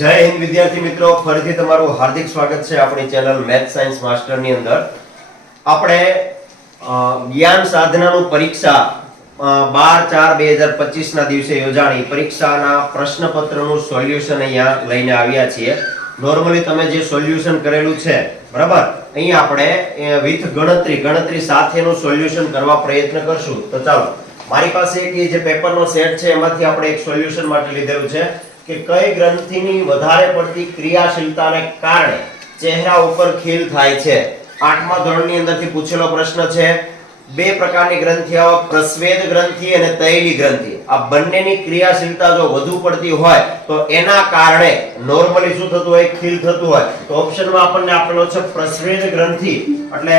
જય હિન્દ વિદ્યાર્થી મિત્રો, ફરીથી તમારું હાર્દિક સ્વાગત છે આપણી ચેનલ મેથ સાયન્સ માસ્ટર ની અંદર. આપણે જ્ઞાન સાધનાનું પરીક્ષા 12/4/2025 ના દિવસે યોજાણી પરીક્ષાના પ્રશ્નપત્રનું સોલ્યુશન અહીંયા લઈને આવ્યા છીએ. નોર્મલી તમે જે સોલ્યુશન કરેલું છે બરાબર, અહીંયા આપણે વિથ ગણતરી સાથેનું સોલ્યુશન કરવા પ્રયત્ન કરશું. તો ચાલો, મારી પાસે એક જે પેપરનો સેટ છે એમાંથી આપણે એક સોલ્યુશન માટે લીધેલું છે કે કઈ ગ્રંથિની વધારે પડતી ક્રિયાશીલતાને કારણે ચહેરા ઉપર ખીલ થાય છે. 8મા ધોરણની અંદરથી પૂછેલો પ્રશ્ન છે. બે પ્રકારની ગ્રંથિઓ, પ્રસ્વેદ ગ્રંથિ અને તૈલી ગ્રંથિ. આ બંનેની ક્રિયાશીલતા જો વધુ પડતી હોય તો એના કારણે નોર્મલી શું થતું હોય? ખીલ થતું હોય. તો ઓપ્શનમાં આપણને આપેલો છે પ્રસ્વેદ ગ્રંથિ. એટલે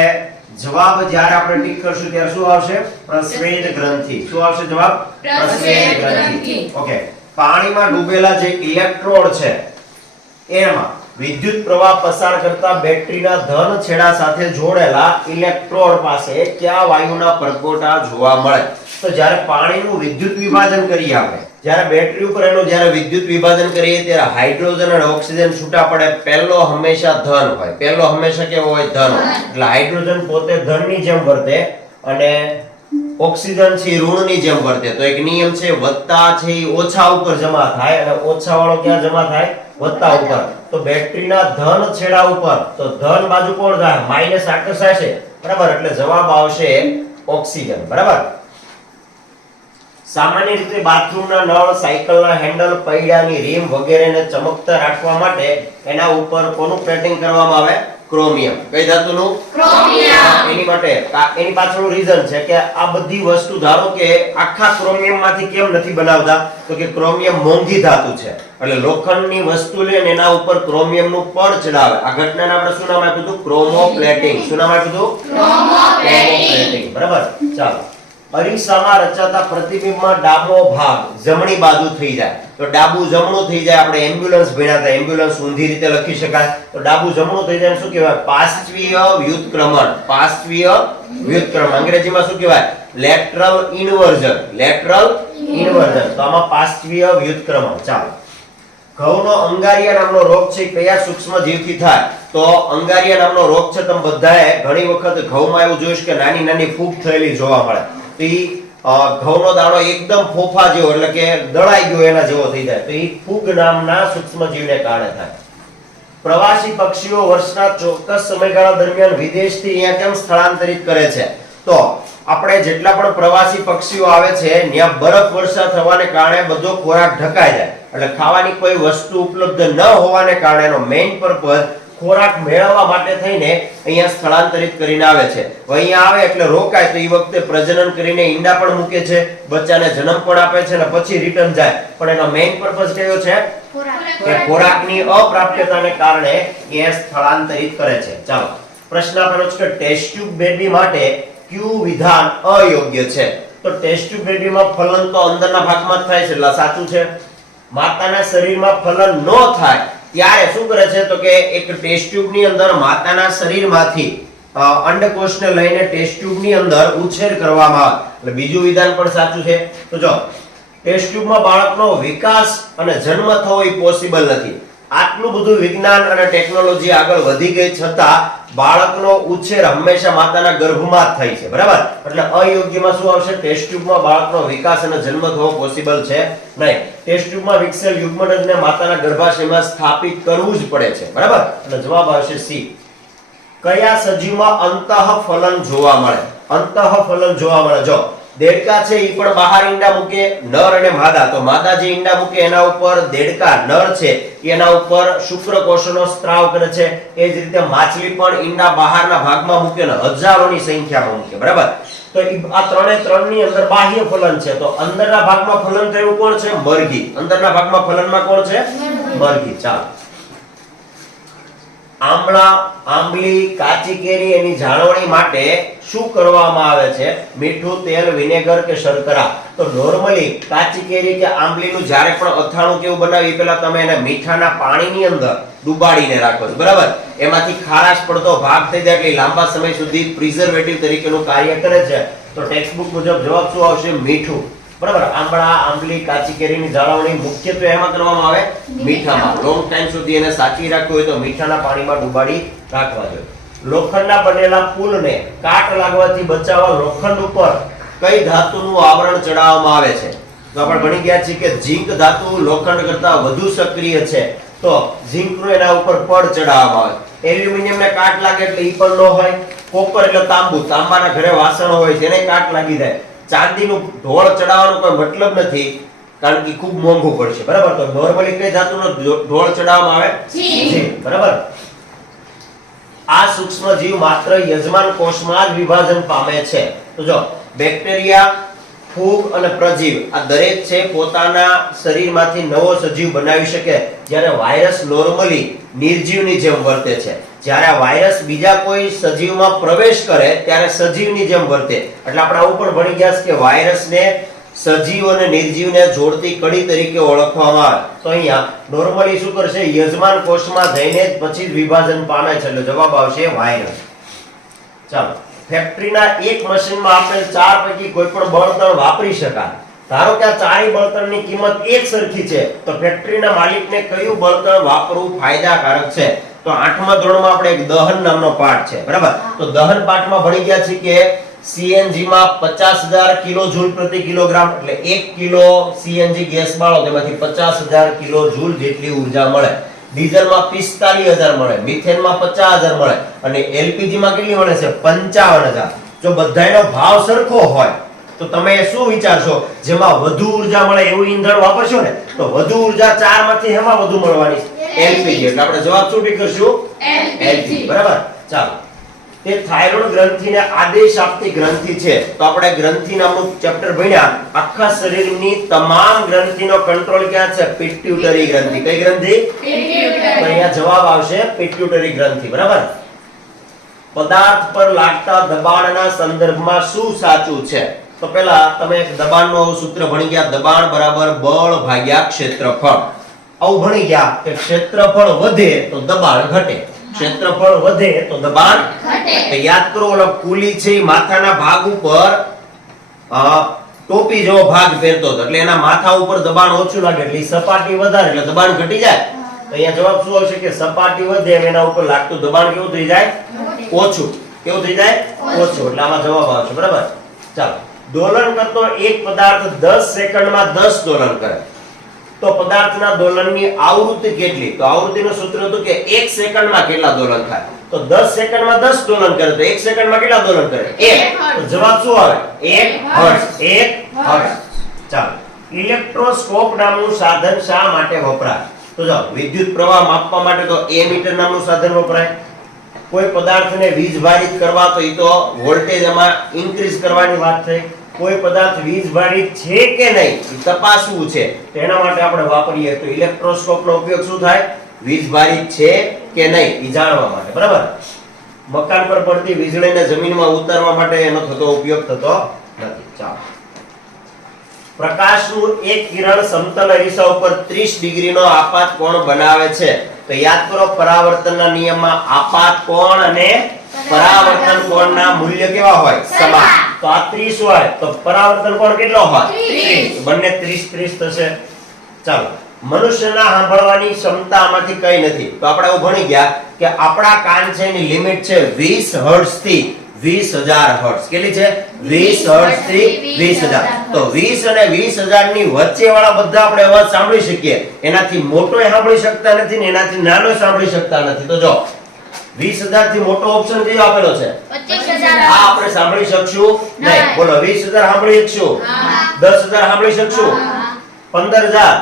જવાબ જ્યારે આપણે ટીક કરશું ત્યારે શું આવશે? પ્રસ્વેદ ગ્રંથિ. શું આવશે જવાબ? પ્રસ્વેદ ગ્રંથિ. ઓકે. પાણીમાં ડૂબેલા જે ઇલેક્ટ્રોડ છે એમાં વિદ્યુત પ્રવાહ પસાર કરતા બેટરીના ધન છેડા સાથે જોડેલા ઇલેક્ટ્રોડ પાસે કયા વાયુના પરપોટા જોવા મળે? તો જ્યારે પાણીનું વિદ્યુત વિભાજન કરીએ આપણે, જ્યારે બેટરી ઉપર એનું જ્યારે વિદ્યુત વિભાજન કરીએ ત્યારે હાઇડ્રોજન અને ઓક્સિજન છૂટા પડે. પહેલો હંમેશા ધન હોય, પહેલો હંમેશા કેવો હોય? ધન. એટલે હાઇડ્રોજન પોતે ધનની જેમ વર્તે અને ઓક્સિજન છે ઋણની જેમ વર્તે. તો એક નિયમ છે, વત્તા છે એ ઓછા ઉપર જમા થાય અને ઓછા વાળો ક્યાં જમા થાય? વત્તા ઉપર. તો બેટરીના ધન છેડા ઉપર તો ધન બાજુ કોણ જાય? માઈનસ આકર્ષાશે બરાબર. એટલે જવાબ આવશે ઓક્સિજન. બરાબર. સામાન્ય રીતે બાથરૂમના નળ, સાયકલના હેન્ડલ, પૈડાની રીમ વગેરેને ચમકતા રાખવા માટે એના ઉપર કોનું પ્લેટિંગ કરવામાં આવે? ક્રોમિયમ. કઈ ધાતુનું? ક્રોમિયમ. એની માટે એની પાછળનું રીઝન છે કે આ બધી વસ્તુ ધારો કે આખા ક્રોમિયમ માંથી કેમ નથી બનાવતા? તો કે ક્રોમિયમ મોંઘી ધાતુ છે એટલે લોખંડની વસ્તુ લે અને એના ઉપર ક્રોમિયમનું પડ ચડાવે. આ ઘટનાને આપણે શું નામ આપ્યું હતું? ક્રોમોપ્લેટિંગ. શું નામ આપ્યું હતું? ક્રોમોપ્લેટિંગ. બરાબર. ચાલો, અરીસામાં રચાતા પ્રતિબિંબમાં ડાબો ભાગ જમણી બાજુ થઈ જાય તો ડાબુ જમણું થઈ જાય. આપણે એમ્બ્યુલન્સ ભણ્યા હતા, એમ્બ્યુલન્સ ઊંધી રીતે લખી શકાય. તો ડાબુ જમણું થઈ જાય શું કહેવાય? પાર્શ્વીય વ્યુત્ક્રમણ. પાર્શ્વીય વ્યુત્ક્રમણ અંગ્રેજીમાં શું કહેવાય? Lateral inversion. Lateral inversion. તો આમાં પાર્શ્વીય વ્યુત્ક્રમણ. ચાલો, ઘઉંનો અંગારિયા નામનો રોગ છે કયા સૂક્ષ્મ જીવથી થાય? તો અંગારિયા નામનો રોગ છે તમે બધાએ ઘણી વખત ઘઉંમાં એવું જોઈશ કે નાની નાની ફૂગ થયેલી જોવા મળે. તો ઈ ઘઉંનો દાણો એકદમ ફોફા જેવો એટલે કે દળાઈ ગયો એના જેવો થઈ જાય. તો ઈ ફૂગ નામના સૂક્ષ્મ જીવને કારણે થાય. પ્રવાસી પક્ષીઓ વર્ષના ચોક્કસ સમયગાળા દરમિયાન વિદેશથી અહીંયા કેમ સ્થળાંતરિત કરે છે? તો આપણે જેટલા પણ પ્રવાસી પક્ષીઓ આવે છે ત્યાં બરફ વર્ષા થવાને કારણે બધો ખોરાક ઢકાઈ જાય એટલે ખાવાની કોઈ વસ્તુ ઉપલબ્ધ ન હોવાને કારણે એનો મેઇન પર્પઝ ખોરાક મેળવવા માટે થઈને અહીંયા સ્થળાંતરિત કરીને આવે છે. અહીંયા આવે એટલે રોકાય તો એ વખતે પ્રજનન કરીને ઈંડા પણ મૂકે છે, બચ્ચાને જન્મ પણ આપે છે અને પછી રિટર્ન જાય. પણ એનો મેઇન પર્પઝ કયો છે? કે ખોરાકની અપ્રાપ્યતાને કારણે એ સ્થળાંતરિત કરે છે. ચાલો, પ્રશ્ન આપેલો છે કે ટેસ્ટ ટ્યુબ બેબી માટે કયું વિધાન અયોગ્ય છે? તો ટેસ્ટ ટ્યુબ બેબીમાં ફલન તો અંદરના ભાગમાં જ થાય છે એટલે સાચું છે. માતાના શરીરમાં ફલન ન થાય ત્યારે શું કરે છે? તો કે એક ટેસ્ટ ટ્યુબ ની અંદર માતાના શરીરમાંથી અંડકોષને લઈને ટેસ્ટ ટ્યુબ ની અંદર ઉછેર કરવામાં આવે એટલે બીજું વિધાન પણ સાચું છે. તો જો ટેસ્ટ ટ્યુબમાં બાળકનો વિકાસ અને જન્મ થવો એ પોસિબલ નથી. આટલું બધું વિજ્ઞાન અને ટેકનોલોજી આગળ વધી ગઈ છતાં બાળકનો ઉછેર હંમેશા માતાના ગર્ભમાં જ થાય છે. બરાબર. એટલે અયોગ્યમાં શું આવશે? ટેસ્ટ ટ્યુબમાં બાળકનો વિકાસ અને જન્મ થવો પોસિબલ છે નહીં. ટેસ્ટ ટ્યુબમાં વિકસેલ યુગ્મનજને માતાના ગર્ભાશયમાં સ્થાપિત કરવું જ પડે છે. બરાબર. એટલે જવાબ આવશે સી. કયા સજીવમાં અંતઃફલન જોવા મળે? અંતઃફલન જોવા મળે. જો દેડકા છે એ પણ બહાર ઈંડા મૂકે, નર અને માદા. તો માદા જે ઈંડા મૂકે એના ઉપર દેડકા નર છે એના ઉપર શુક્રકોષોનો સ્ત્રાવ કરે છે. એ જ રીતે માછલી પણ ઈંડા બહારના ભાગમાં મૂકે ને હજારોની સંખ્યામાં મૂકે. બરાબર. તો આ ત્રણની અંદર બાહ્ય ફલન છે. તો અંદરના ભાગમાં ફલન થયું કોણ છે? મરઘી. અંદરના ભાગમાં ફલનમાં કોણ છે? મરઘી. ચાલો, આમળા, આંબલી, કાચી કેરી એની જાળવણી માટે શું કરવામાં આવે છે? મીઠું, તેલ, વિનેગર કે શર્કરા? તો નોર્મલી કાચી કેરી કે આંબલીનું જ્યારે પણ અથાણું કેવું બનાવી પહેલા તમે એને મીઠાના પાણીની અંદર ડુબાડીને રાખો છો. બરાબર. એમાંથી ખારાશ પડતો ભાગ થઈ જાય એટલે લાંબા સમય સુધી પ્રિઝર્વેટિવ તરીકેનું કાર્ય કરે છે. તો ટેક્સ્ટ બુક મુજબ જવાબ શું આવશે? મીઠું. બરાબર. આંબળા, આંબલી, કાચી કેરીની જાળવણી મુખ્યત્વે એમાં કરવામાં આવે મીઠામાં. લોંગ ટાઈમ સુધી એને સાચવી રાખવું હોય તો મીઠાના પાણીમાં ડુબાડી રાખવા જોઈએ. લોખંડના બનેલા પુલને કાટ લાગવાથી બચાવવા લોખંડ ઉપર કઈ ધાતુનું આવરણ ચડાવવામાં આવે છે? તો આપણે ભણી ગયા છીએ કે ઝીંક ધાતુ લોખંડ કરતા વધુ સક્રિય છે, તો ઝીંકનું એના ઉપર પડ ચડાવવામાં આવે. એલ્યુમિનિયમને કાટ લાગે એટલે ઈ પણ ન હોય. કોપર એટલે તાંબુ, તાંબાના ઘરે વાસણો હોય તેને કાટ લાગી જાય. ચાંદીનું ઢોળ ચડાવવાનો કોઈ મતલબ નથી, કારણ કે ખૂબ મોંઘું પડશે. બરાબર. તો નોર્મલી કઈ ધાતુનો ઢોળ ચડાવવામાં આવે? ઝીંક. બરાબર. આ સૂક્ષ્મ જીવ માત્ર યજમાન કોષમાં જ વિભાજન પામે છે. તો જો બેક્ટેરિયા, ફૂગ અને પ્રજીવ આ દરેક છે પોતાના શરીરમાંથી નવો સજીવ બનાવી શકે, જ્યારે વાયરસ નોર્મલી નિર્જીવની જેમ વર્તે છે. જ્યારે આ વાયરસ બીજા કોઈ સજીવમાં પ્રવેશ કરે ત્યારે સજીવની જેમ વર્તે. એટલે આપણે આવું પણ ભણી ગયા છે કે વાયરસને સજીવ અને નિર્જીવને જોડતી કડી તરીકે ઓળખવામાં આવે. તો અહીંયા નોર્મલી શું કરશે? યજમાન કોષમાં જઈને જ પછી જ વિભાજન પામે છે, એટલે જવાબ આવશે વાયરસ. ચાલો, ફેક્ટરીના એક મશીનમાં આપેલ 4 પૈકી કોઈ પણ બળતણ વાપરી શકાય. ધારો કે આ ચારેય બળતણની કિંમત એક સરખી છે, તો ફેક્ટરીના માલિકને કયું બળતણ વાપરવું ફાયદાકારક છે? તો 8મા ધોરણમાં આપણે એક દહન નામનો પાઠ છે. બરાબર. તો દહન પાઠમાં ભણી ગયા છે કે સીએનજી માં 50,000 કિલોજૂલ પ્રતિ કિલોગ્રામ, એટલે 1 કિલો સીએનજી ગેસ બાળો તેમાંથી 50,000 કિલોજૂલ જેટલી ઊર્જા મળે. ડીઝલમાં 45,000 મળે, મિથેનમાં 50,000 મળે અને એલપીજી માં કેટલી મળે છે? 55,000. જો બધાયનો ભાવ સરખો હોય તો તમે શું વિચારશો? જેમાં વધુ ઊર્જા મળે એવું ઈંધણ વાપરશો ને, તો વધુ ઊર્જા 4 માંથી એમાં વધુ મળવાની? એલપીજી. એટલે આપણે જવાબ શું ઠીક કરશું? એલપીજી. બરાબર. ચાલો, તે થાઇરોઇડ ગ્રંથિને આદેશ આપતી ગ્રંથિ છે. તો આપણે ગ્રંથિ નામનું ચેપ્ટર ભણ્યા. આખા શરીરની તમામ ગ્રંથિનો કંટ્રોલ ક્યાં છે? પિટ્યુટરી ગ્રંથિ. કઈ ગ્રંથિ? પિટ્યુટરી. તો અહીંયા જવાબ આવશે પિટ્યુટરી ગ્રંથિ. બરાબર. પદાર્થ પર લાગતા દબાણના સંદર્ભમાં શું સાચું છે? તો પહેલા તમે એક દબાણનું સૂત્ર ભણી ગયા, દબાણ બરાબર બળ ભાગ્યા ક્ષેત્રફળ. આવું ભણી ગયા કે ક્ષેત્રફળ વધે તો દબાણ ઘટે, ક્ષેત્રફળ વધે તો દબાણ ઘટે. તો યાદ કરો, ઓલો કુલી છે માથાના ભાગ ઉપર ટોપી જેવો ભાગ પહેરતો હતો, એટલે એના માથા ઉપર દબાણ ઓછું લાગે, એટલે સપાટી વધારે એટલે દબાણ ઘટી જાય. તો અહીંયા જવાબ શું આવશે કે સપાટી વધે એના ઉપર લાગતું દબાણ કેવું થઈ જાય? ઓછું. કેવું થઈ જાય? ઓછું. એટલે આમાં જવાબ આવશે. બરાબર. ચાલો, દોલન કરતો એક પદાર્થ 10 સેકન્ડમાં 10 દોલન કરે, તો પદાર્થના દોલનની આવૃત્તિ કેટલી? તો આવૃત્તિનું સૂત્ર હતું કે 1 સેકન્ડમાં કેટલા દોલન થાય? તો 10 સેકન્ડમાં 10 દોલન કરે તો 1 સેકન્ડમાં કેટલા દોલન કરે? 1. તો જવાબ શું આવે? 1 હર્ટ્ઝ. 1 હર્ટ્ઝ. ચાલો, ઇલેક્ટ્રોસ્કોપ નામનું સાધન શા માટે વપરાય? તો જો વિદ્યુત પ્રવાહ માપવા માટે તો એમીટર નામનું સાધન વપરાય. કોઈ પદાર્થને વીજભારિત કરવા તો ઈ તો વોલ્ટેજ એમાં ઇન્ક્રીઝ કરવાની વાત થઈ. કોઈ પદાર્થ વીજભારિત છે કે નહીં એ તપાસવું છે, તેના માટે આપણે વાપરીએ તો ઇલેક્ટ્રોસ્કોપનો ઉપયોગ શું થાય? વીજભારિત છે કે નહીં એ જાણવા માટે. બરાબર. મકાન પર પડતી વીજળીને જમીનમાં ઉતારવા માટે એનો થતો ઉપયોગ થતો નથી. ચાલો, પ્રકાશનું એક કિરણ સમતલ અરીસા ઉપર 30 ડિગ્રીનો આપાત કોણ બનાવે છે? તો યાદ કરો, પરાવર્તનના નિયમમાં આપાત કોણ અને પરાવર્તન કોણના મૂલ્ય કેવા હોય? સમાન. તો આ 30 હોય તો પરાવર્તન કોણ કેટલો હોય? 30. બંને 30 થશે. ચાલો, મનુષ્યના સાંભળવાની ક્ષમતા આમાંથી કઈ નથી. તો આપણે એવું ભણી ગયા કે આપણા કાન છે એની લિમિટ છે 20 હર્ટ્ઝ થી 20,000 હર્ટ્ઝ. કેટલી છે? 20 હર્ટ્ઝ થી 20,000. તો 20 અને 20,000 ની વચ્ચે વાળા બધા આપણે અવાજ સાંભળી શકીએ. એનાથી મોટો સાંભળી શકતા નથી ને એનાથી નાનો સાંભળી શકતા નથી. તો જો 20,000 થી મોટો ઓપ્શન કયો આપેલો છે? 25,000. આ આપણે સાંભળી શકશું નહીં. બોલો, 20,000 સાંભળી શકશું? 10,000 સાંભળી શકશું? 15,000.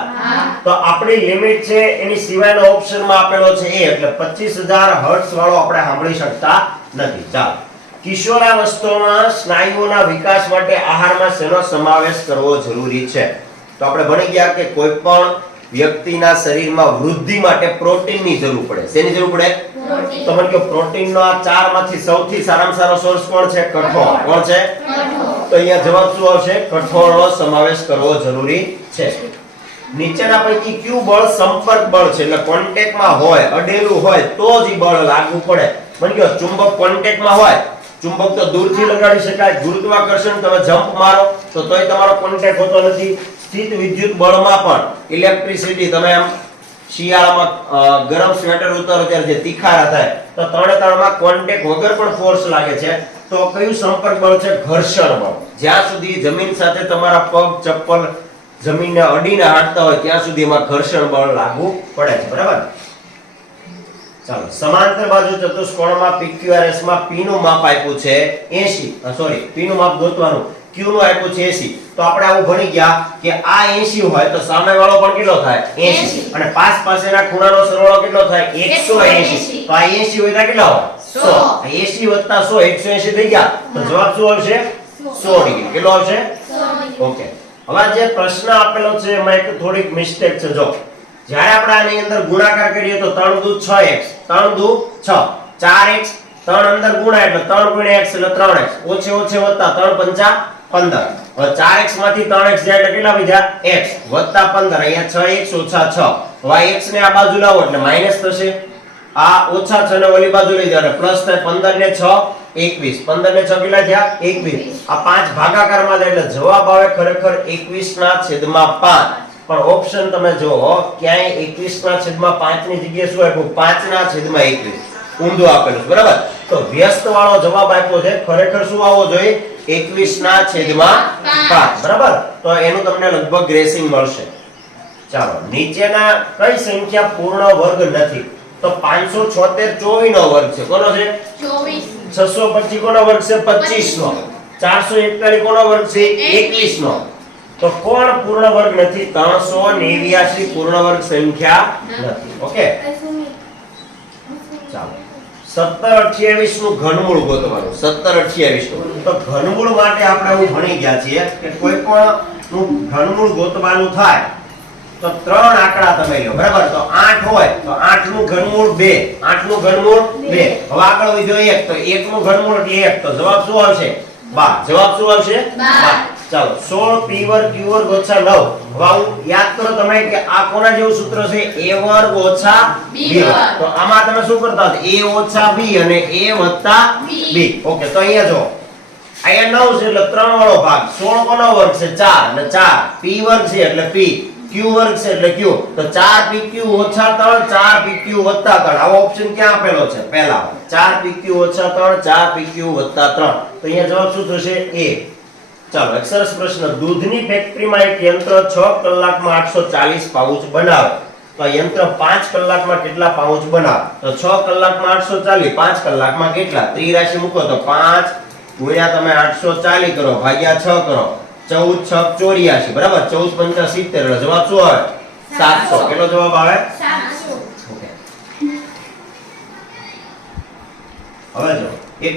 તો આપણી લિમિટ છે એની સિવાયનો ઓપ્શનમાં આપેલો છે એ, એટલે 25,000 હર્ટ્ઝ વાળો આપણે સાંભળી શકતા નથી. ચાલો, કિશોરાવસ્થામાં સ્નાયુઓના વિકાસ માટે આહારમાં શેનો સમાવેશ કરવો જરૂરી છે? તો આપણે ભણી ગયા કે કોઈ પણ વ્યક્તિના શરીરમાં વૃદ્ધિ માટે પ્રોટીનની જરૂર પડે. શેની જરૂર પડે? તો મને કહો, પ્રોટીનનો આ 4 માંથી સૌથી સારામાં સારો સોર્સ કોણ છે? કઠોળ. કોણ છે? તો અહીંયા જવાબ શું આવશે? કઠોળનો સમાવેશ કરવો જરૂરી છે. નીચેના પૈકી કયું બળ સંપર્ક બળ છે? એટલે કોન્ટેક્ટમાં હોય, અડેલું હોય તો જ ઈ બળ લાગુ પડે. મને કહો, ચુંબક કોન્ટેક્ટમાં હોય ચુંબક તો દૂરથી લગાડી શકાય, ગુરુત્વાકર્ષણ તમે જમ્પ મારો તો તોય તમારો કોન્ટેક્ટ હોતો નથી. સ્થિત વિદ્યુત બળમાં પણ ઇલેક્ટ્રિસિટી તમે આમ શિયાળામાં ગરમ સ્વેટર ઉતારો ત્યારે જે તીખારા થાય તો ત્રણમાં કોન્ટેક્ટ વગર પણ ફોર્સ લાગે છે. તો કયું સંપર્ક બળ છે? ઘર્ષણ બળ. જ્યાં સુધી જમીન સાથે તમારા પગ ચપ્પલ જમીનને અડીને હાંટતા હોય ત્યાં સુધી એમાં ઘર્ષણ બળ લાગુ પડે છે. બરાબર. ચાલો, સમાંતર બાજુ ચતુષ્કોણમાં PQRS માં P નું માપ આપ્યું છે 80. સોરી, P નું માપ ગોતવાનું. Q નું આપ્યું છે 80. તો આપણે આવું ભણી ગયા કે આ 80 હોય તો સામેવાળો પણ કેટલો થાય? 80. અને પાસ પાસેના ખૂણાનો સરવાળો કેટલો થાય? 180. તો આ 80 હોય તો કેટલા હોય? 100. 80 + 100 180 થઈ ગયા. તો જવાબ શું આવશે? 100 ડિગ્રી. કેટલો આવશે? 100. ઓકે. હવે જે પ્રશ્ન આપેલો છે એમાં એક થોડીક મિસ્ટેક છે. જો જ્યારે આપણે આની અંદર ગુણાકાર કરીએ તો 3 દુ 6x, 3 દુ 6, 4x, 3 અંદર ગુણા એટલે 3 × x એટલે 3x, ઓછે ઓછે વત્તા 3 × 5 15. હવે 4x માંથી 3x જાય એટલે કેટલા વધ્યા? x વત્તા 15. અહીંયા 6x ઓછા 6. હવે x ને આ બાજુ લાવો એટલે માઈનસ થશે. આ ઓછા 6 ને ઓલી બાજુ લઈ જાવ એટલે પ્લસ થાય. 15 ને 6 21. 15 ને 6 કેટલા થયા? 21. આ 5 ભાગાકારમાં જાય એટલે જવાબ આવે ખરેખર 21/5. પણ ઓપ્શન તમે જો ક્યાંય 21/5 ની જગ્યાએ શું આપ્યું? 5/21. ઊંધું આપેલું છે. બરાબર. તો વ્યસ્ત વાળો જવાબ આપ્યો છે. ખરેખર શું આવવો જોઈએ? 21/5. બરાબર. તો એનું તમને લગભગ ગ્રેસિંગ મળશે. ચાલો, નીચેના કઈ સંખ્યા પૂર્ણ વર્ગ નથી? તો 576 24 નો વર્ગ છે. કોનો છે? 24. 625 કોનો વર્ગ છે? 25 નો. 441 કોનો વર્ગ છે? 21 નો. તો કોણ પૂર્ણ વર્ગ નથી? 389 પૂર્ણ વર્ગ સંખ્યા નથી. ઓકે. ચાલો, 1728 નું ઘનમૂળ ગોતવાનું. 1728 નું. તો ઘનમૂળ માટે આપણે એવું ભણી ગયા છીએ કે કોઈ પણ નું ઘનમૂળ ગોતવાનું થાય તો 3 આંકડા તમે લો. બરાબર. તો 8 હોય તો 8 નું ઘનમૂળ 2, 8 નું ઘનમૂળ 2. હવે આગળ વધ્યો 1 તો 1 નું ઘનમૂળ એટલે 1. તો જવાબ શું આવશે? 12. જવાબ શું આવશે? 12. ચાલો, 16 p વર્ગ q વર્ગ ઓછા 9. હવે આવું યાદ કરો તમે કે આ કોના જેવું સૂત્ર છે? a વર્ગ ઓછા b વર્ગ. તો આમાં તમે શું કરતા હતા? a ઓછા b અને a વત્તા b. ઓકે. તો અહીંયા જો અહીંયા 9 છે એટલે 3 વાળો ભાગ. 16 કોનો વર્ગ છે? 4 એટલે 4. p વર્ગ છે એટલે p, q વર્ગ છે એટલે q. તો 4pq ઓછા 3, 4pq વત્તા 3. આવો ઓપ્શન ક્યાં આપેલો છે? પહેલા 4pq ઓછા 3, 4pq વત્તા 3. તો અહીંયા જવાબ શું થશે? a. ચાલો, એક સરસ પ્રશ્ન. દૂધની ફેક્ટરીમાં એક યંત્ર 6 કલાકમાં 840 પાઉચ બનાવે. તો આ યંત્ર 5 કલાકમાં કેટલા પાઉચ બનાવે? તો 6 કલાકમાં 840, 5 કલાકમાં કેટલા? ત્રિરાશિ મૂકો તો 5 ગુણ્યા તમે 840 કરો ભાગ્યા 6 કરો. 14 6 84. બરાબર. 14 5 70. એટલે જવાબ શું આવે? 700. કેટલો જવાબ આવે? 700. ઓકે. હવે જો એક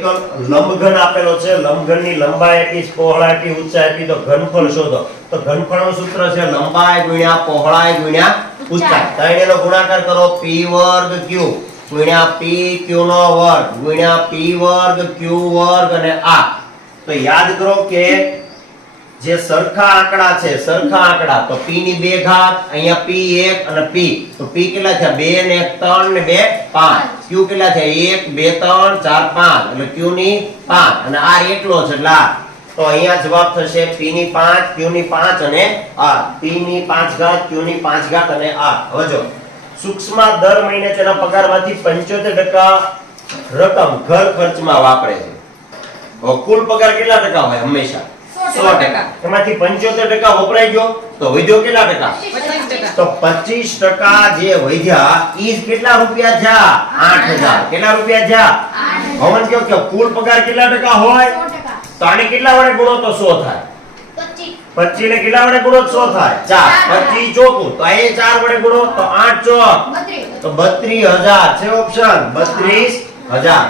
લંબઘન આપેલો છે. લંબઘનની લંબાઈ એટલી, પહોળાઈ એટલી, ઊંચાઈ એટલી. તો ઘનફળ શોધો. તો ઘનફળનું સૂત્ર છે લંબાઈ ગુણ્યા પહોળાઈ ગુણ્યા ઊંચાઈ. ત્રણેયનો ગુણાકાર કરો. p વર્ગ q ગુણ્યા p q નો વર્ગ ગુણ્યા p વર્ગ q વર્ગ અને આ. તો યાદ કરો કે જે સરખા આંકડા છે, સરખા આંકડા, તો p ની 2 ઘાત, અહીંયા p1 અને p. તો p કેટલા થયા? 2 ને 1 3 ને 2 5. q કેટલા થયા? 1 2 3 4 5. એટલે q ની 5 અને r એટલો છે એટલે r. તો અહીંયા જવાબ થશે p ની 5, q ની 5 અને r. p ની 5 ઘાત, q ની 5 ઘાત અને r. હવે જો સૂક્ષ્મ દર મહિને તેના પગારમાંથી 75% રકમ ઘર ખર્ચમાં વાપરે છે. હવે કુલ પગાર કેટલા ટકા હોય? હંમેશા 100%. એમાંથી 75% વપરાઈ ગયો તો વધ્યો કેટલા ટકા? 25%. તો 25% જે વધ્યા ઈ કેટલા રૂપિયા થયા? 8000. કેટલા રૂપિયા થયા? 8000. હવન કયો કે કુલ પગાર કેટલા ટકા હોય? 100%. તો આને કેટલા વડે ગુણો તો 100 થાય? 25 ને કેટલા વડે ગુણો તો 100 થાય? 4. 25 ચોકું તો આ 4 વડે ગુણો તો 8 ચોક તો 32000 છે ઓપ્શન. 32000.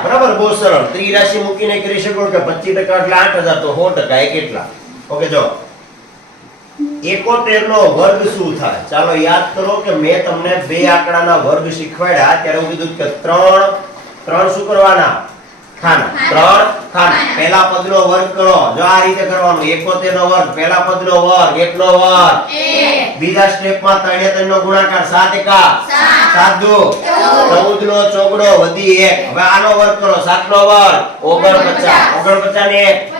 બરાબર. બહુ સરળ. ત્રિરાશિ મૂકીને કરી શકો કે 25% એટલે 8000 તો 100% એ કેટલા? ઓકે. જો 71 નો વર્ગ શું થાય? ચાલો યાદ કરો કે મેં તમને બે આંકડાના વર્ગ શીખવાડ્યા ત્યારે હું કીધું કે 3 શું કરવાના? ખાના. 3 ખાના. પહેલા પદનો વર્ગ કરો. જો આ રીતે કરવાનું. 71 નો વર્ગ, પહેલા પદનો વર્ગ, 1 નો વર્ગ, બીજા સ્ટેપમાં 3 3 નો ગુણાકાર 7 એકા 7 દુ 14 નો ચોગડો વધી 1. હવે આનો વર્ગ કરો 7 નો વર્ગ 49 ને 1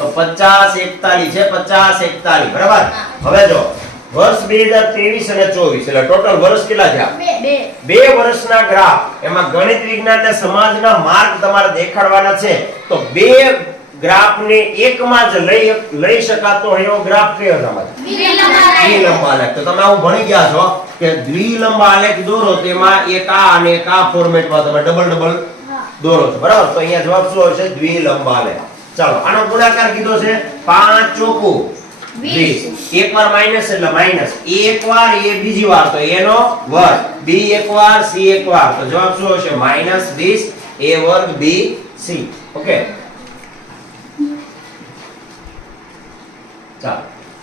તો 50 41 છે 50 41 બરાબર. હવે જો વર્ષ 2023 અને 24 એટલે ટોટલ વર્ષ કેટલા થયા? 2 વર્ષના ગ્રાફ. એમાં ગણિત વિજ્ઞાન અને સમાજના માર્ક તમારે દેખાડવાના છે. તો 2 ગ્રાફને એકમાં જ લઈ શકાતો હોય એવો ગ્રાફ કયો તમારે? દ્વિલંબ આલેખ. તો તમે આવું ભણી ગયા છો કે દ્વિલંબ આલેખ દોરો તેમાં એક આ અને એક આ ફોર્મેટમાં તમે ડબલ દોરો છો બરાબર. તો અહીંયા જવાબ શું આવશે? દ્વિલંબ આલેખ. ચાલો આનો ગુણાકાર કીધો છે 5 ચોકુ 20. એકવાર માઈનસ એટલે માઈનસ, એકવાર એ બીજી વાર તો એનો વર્ગ, બી એકવાર સી એકવાર તો જવાબ શું આવશે? -20 a વર્ગ બી સી. ઓકે ચાલો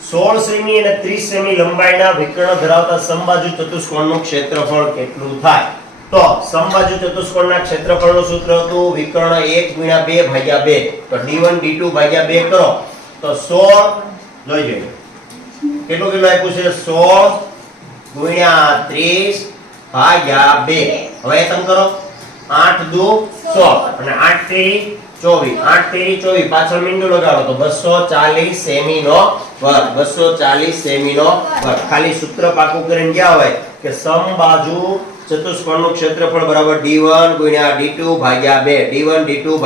16 સેમી અને 30 સેમી લંબાઈના વિકર્ણ ધરાવતા સમબાજુ ચતુષ્કોણનું ક્ષેત્રફળ કેટલું થાય? તો સમબાજુ ચતુષ્કોણના ક્ષેત્રફળનું સૂત્ર હતું વિકર્ણ 1 * 2 / 2. તો d1 d2 / 2 કરો તો 16 જોઈ જોઈએ કેટલું આપ્યું છે? 16 * 30 / 2. હવે તમે કરો 8 દુ 16 અને 8 તેરી 24, 8 તેરી 24 પાછળ મીંડું લગાડો તો 240 સેમી નો વર્ગ, 240 સેમી નો વર્ગ. ખાલી સૂત્ર પાકું કરીને ગયા હોય કે સમબાજુ ચતુષ્કોણનું ક્ષેત્રફળ બરાબર d1 * d2 / 2, d1 d2 /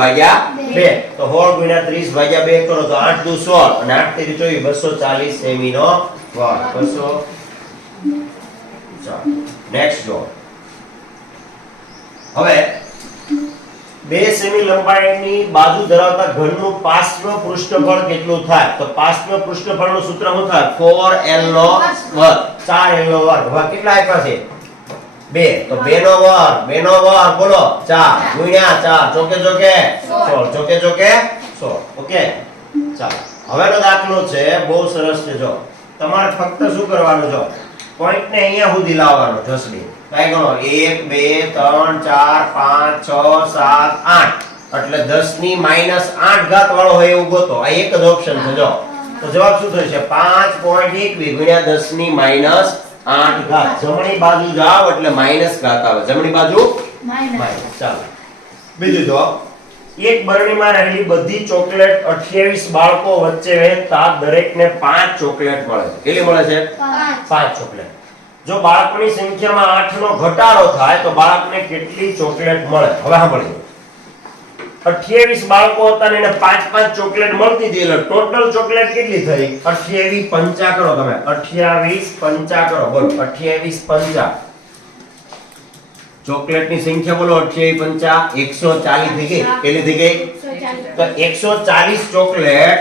2. તો 16 * 30 / 2 કરો તો 8 દુ 16 અને 8 તેરી 24 240 સેમી નો વર્ગ. 200. ચાલો નેક્સ્ટ જો. હવે 2 સેમી લંબાઈની બાજુ ધરાવતા ઘનનું પાર્શ્વ પૃષ્ઠફળ કેટલું થાય? તો પાર્શ્વ પૃષ્ઠફળનું સૂત્ર શું થાય? 4l નો વર્ગ 4l નો વર્ગ. હવે કેટલા આપ્યા છે? 2 તો 2 નો વર્ગ બોલો 4 ગુણ્યા 4 ચોકે 16 ચોકે 16. ઓકે ચાલો હવેનો દાખલો છે બહુ સરસ છે. જો તમારે ફક્ત શું કરવાનું? જો પોઈન્ટ ને અહીંયા સુધી લાવવાનો જસડી કઈ ગણો 1 2 3 4 5 6 7 8 એટલે 10 ની -8 ઘાત વાળો હોય એવું ગોતો. આ એક જ ઓપ્શન છે. જો તો જવાબ શું થશે? 5.21 ગુણ્યા 10 ની -8 ઘાત. જમણી બાજુ જાવ એટલે માઈનસ ઘાત આવે. જમણી બાજુ માઈનસ. ચાલો બીજું જો એક બરણીમાં રહેલી બધી ચોકલેટ 28 બાળકો વચ્ચે વહેંચતા દરેકને 5 ચોકલેટ મળે છે. કેટલી મળે છે? 5 ચોકલેટ. જો બાળકોની સંખ્યામાં 8 નો ઘટાડો થાય તો બાળકને કેટલી ચોકલેટ મળે? હવે સાંભળજો 28 બાળકો હતા ને એને 5 ચોકલેટ મળતી હતી એટલે ટોટલ ચોકલેટ કેટલી થઈ? 28 5 કરો તમે 28 5 કરો બોલો 28 5 ચોકલેટની સંખ્યા બોલો 28 5 140 થઈ ગઈ. કેટલી થઈ ગઈ? તો 140 ચોકલેટ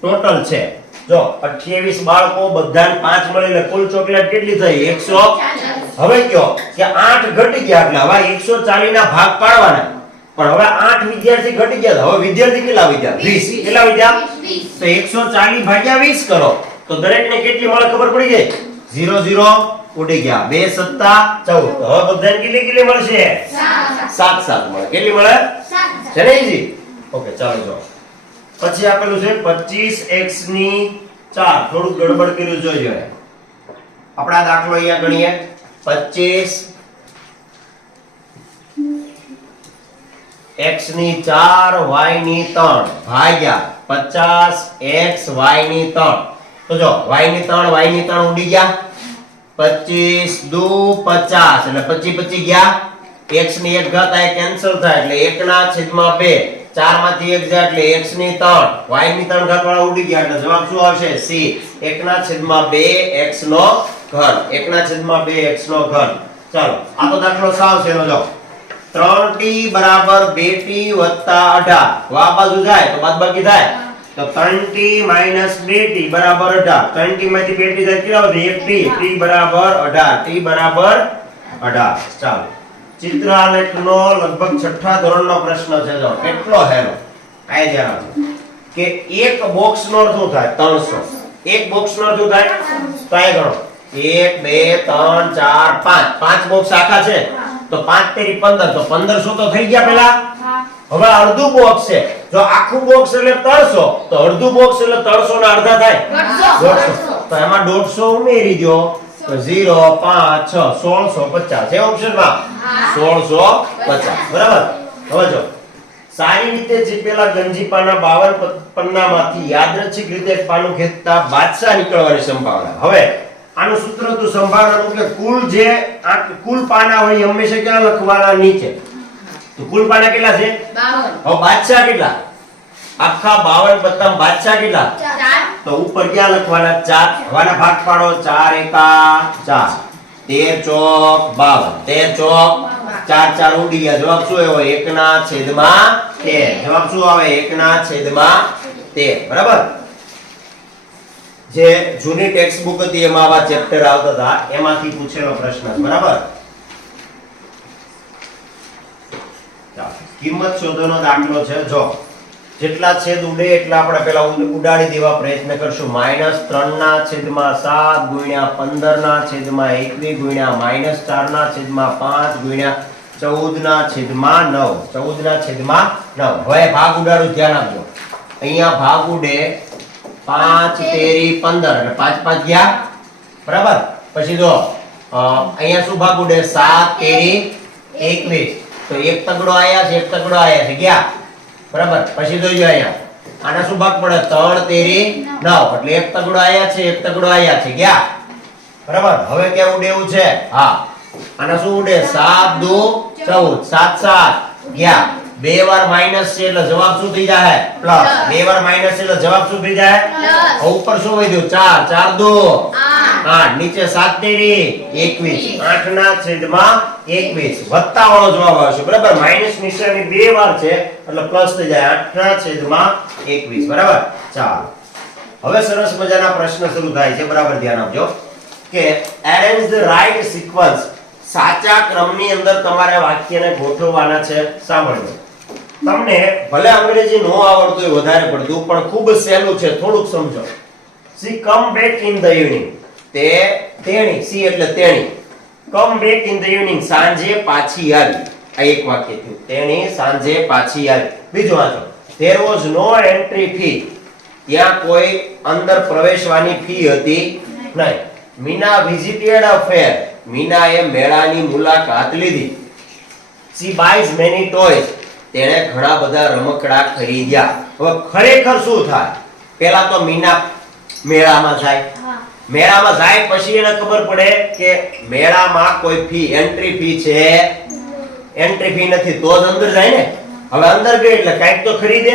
ટોટલ છે. જો 28 બાળકો બધાને 5 મળી એટલે કુલ ચોકલેટ કેટલી થઈ? 140. હવે કયો કે 8 ઘટી ગયા એટલે હવે 140 ના ભાગ પાડવાના. પણ હવે 8 વિદ્યાર્થી ઘટી ગયા હવે વિદ્યાર્થી કેટલા વધ્યા? 20. કેટલા વધ્યા? તો 140 ભાગ્યા 20 કરો તો દરેકને કેટલી મળે ખબર પડી ગઈ? 0 0 ઉડી ગયા. 2 7 14. હવે બધાને કેટલી મળશે? 7 7 મળે. કેટલી મળે? 7 છે ને ઈઝી. ઓકે ચાલો જો પછી આપેલું છે 25x ની 4. થોડું ગડબડ કર્યું જોજો. આપણા દાખલો અહીંયા ગણીએ 25 x ની 4 y ની 3 ભાગ્યા 50 x y ની 3. તો જો y ની 3 y ની 3 ઉડી ગયા. 25 દુ 50 એટલે 25 25 ગયા. x ની 1 ઘાત આ કેન્સલ થાય એટલે 1/2. 4 માંથી 1 જાય એટલે x ની 3 y ની 3 ઘાત વાળા ઉડી ગયા એટલે જવાબ શું આવશે? c 1/2 x નો ઘન. 1/2 x નો ઘન. ચાલો આ તો દાખલો સાવ છે. જો 3t = 2t + 18. આ બાજુ જાય તો બાદબાકી થાય તો 3t - 2t = 18. 3t માંથી 2t જાય કેટલા વધે? 1t. t = 18. t = 18. ચાલો ચિત્ર આલેખનો લગભગ 6ઠા ધોરણનો પ્રશ્ન છે. જો કેટલો હેરો આ ધ્યાન આપો કે એક બોક્સનો અર્થ શું થાય? 300. એક બોક્સનો અર્થ શું થાય? તો આ ગણો 1 2 3 4 5 5 બોક્સ આખા છે તો 5 તેરી 15 તો 1500 તો થઈ ગયા પેલા. હવે અડધું બોક્સ છે, જો આખું બોક્સ એટલે 300 તો અડધું બોક્સ એટલે 300 ના અડધા થાય 150. તો એમાં 150 ઉમેરી દો તો 0 5 6 1650 છે ઓપ્શનમાં 1650. બરાબર. હવે જો સારી રીતે ચીપેલા ગંજીપાના 52 પન્નામાંથી યાદચ્છિક રીતે એક પાનું ખેંચતા બાદશાહ નીકળવાની સંભાવના. હવે આનું સૂત્ર તો સંભાવનાનું કે કુલ પાના હોય એ હંમેશા ક્યાં લખવાના નીચે. તો કુલ પાના કેટલા છે 52. હવે બાદશાહ કેટલા? આખા 52 પત્તામાં બાદશાહ કેટલા? 4. તો ઉપર ક્યાં લખવાના? 4. હવાના ભાગ પાડો. 4 એકા 4 13 ચોક 52 13 ચોક 4 4 ઉડી ગયા. જવાબ શું આવ્યો? 1/13. જવાબ શું આવે? 1/13. બરાબર. જે જૂની ટેક્સ્ટ બુક હતી એમાં આવા ચેપ્ટર આવતા હતા, એમાંથી પૂછેલો પ્રશ્ન. બરાબર. કિંમત શોધવાનો દાખલો છે. જો જેટલા છેદ ઉડે એટલા આપણે પેલા ઉડાડી દેવા પ્રયત્ન કરશું. -3/7 ગુણ્યા 15/21 ગુણ્યા -4/5 ગુણ્યા 14/9. 14/9. હવે ભાગ ઉડાડું, ધ્યાન આપજો. અહીંયા ભાગ ઉડે 5 તેરી 15 એટલે 5 5 ગયા. બરાબર. પછી જો અહીંયા શું ભાગ ઉડે? 7 તેરી 21 તો એક તગડો આયા છે, એક તગડો આયા છે, ગયા. બરાબર. પછી જોઈજો અહીંયા આના શું ભાગ પડે? 3 તેરી 9 એટલે એક તગડો આયા છે, એક તગડો આયા છે, ગયા. બરાબર. હવે ક્યાં ઉડે એવું છે? હા, આના શું ઉડે? 7 2 14 7 7 ગયા. બે વાર માઈનસ છે એટલે જવાબ શું થઈ જાય? પ્લસ. બે વાર માઈનસ છે એટલે જવાબ શું થઈ જાય? પ્લસ. ઉપર શું વધ્યું? 4 4 2 8 નીચે 7 તેરી 21 8/21 વત્તા વાળો જવાબ આવશે. બરાબર. માઈનસ નિશાની બે વાર છે એટલે પ્લસ થઈ જાય 8/21. બરાબર. ચાલો હવે સરસ મજાના પ્રશ્ન શરૂ થાય છે. બરાબર. ધ્યાન આપજો કે arrange the right sequence. સાચા ક્રમની અંદર તમારે વાક્યને ગોઠવવાના છે. સાંભળજો. તમને ભલે અંગ્રેજી નો આવડતું હોય વધારે પડતું, પણ ખૂબ સહેલું છે, થોડુંક સમજો. she come back in the evening. તેણી, સી એટલે તેણી, come back in the evening સાંજે પાછી આવી. આ એક વાક્ય થયું. તેણી સાંજે પાછી આવી. બીજું વાંચો. there was no entry fee. ત્યાં કોઈ અંદર પ્રવેશવાની ફી હતી નહીં. Meena visited a fair. મીનાએ મેળાની મુલાકાત લીધી. she buys many toys. તેણે ઘણા બધા રમકડા ખરીદ્યા. હવે ખરેખર શું થાય? પહેલા તો મીના મેળામાં જાય. મેળામાં જાય પછી એને ખબર પડે કે મેળામાં કોઈ ફી, એન્ટ્રી ફી છે, એન્ટ્રી ફી નથી, તો જ અંદર જાય ને. હવે અંદર ગઈ એટલે કાંઈક તો ખરીદે.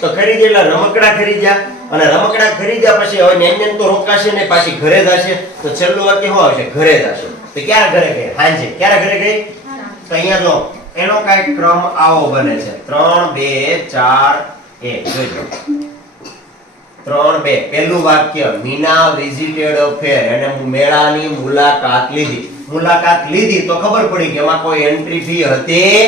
તો ખરીદે એટલે રમકડા ખરીદ્યા, અને રમકડા ખરીદ્યા પછી હવે નેન તો રોકાશે ને, પાછી ઘરે જશે. તો છેલ્લું વાક્ય શું આવશે? ઘરે જશે. તો ક્યારે ઘરે ગઈ? હાંજે. ક્યારે ઘરે ગઈ? તો અહીંયા જો એનો કાંઈક ક્રમ આવો બને છે. 3 2 4 1. જોજો 3 2. પહેલું વાક્ય મીના વિઝિટેડ અ ફેર. એને મેળાની મુલાકાત લીધી. મુલાકાત લીધી તો ખબર પડી કે એમાં કોઈ એન્ટ્રી ફી હતી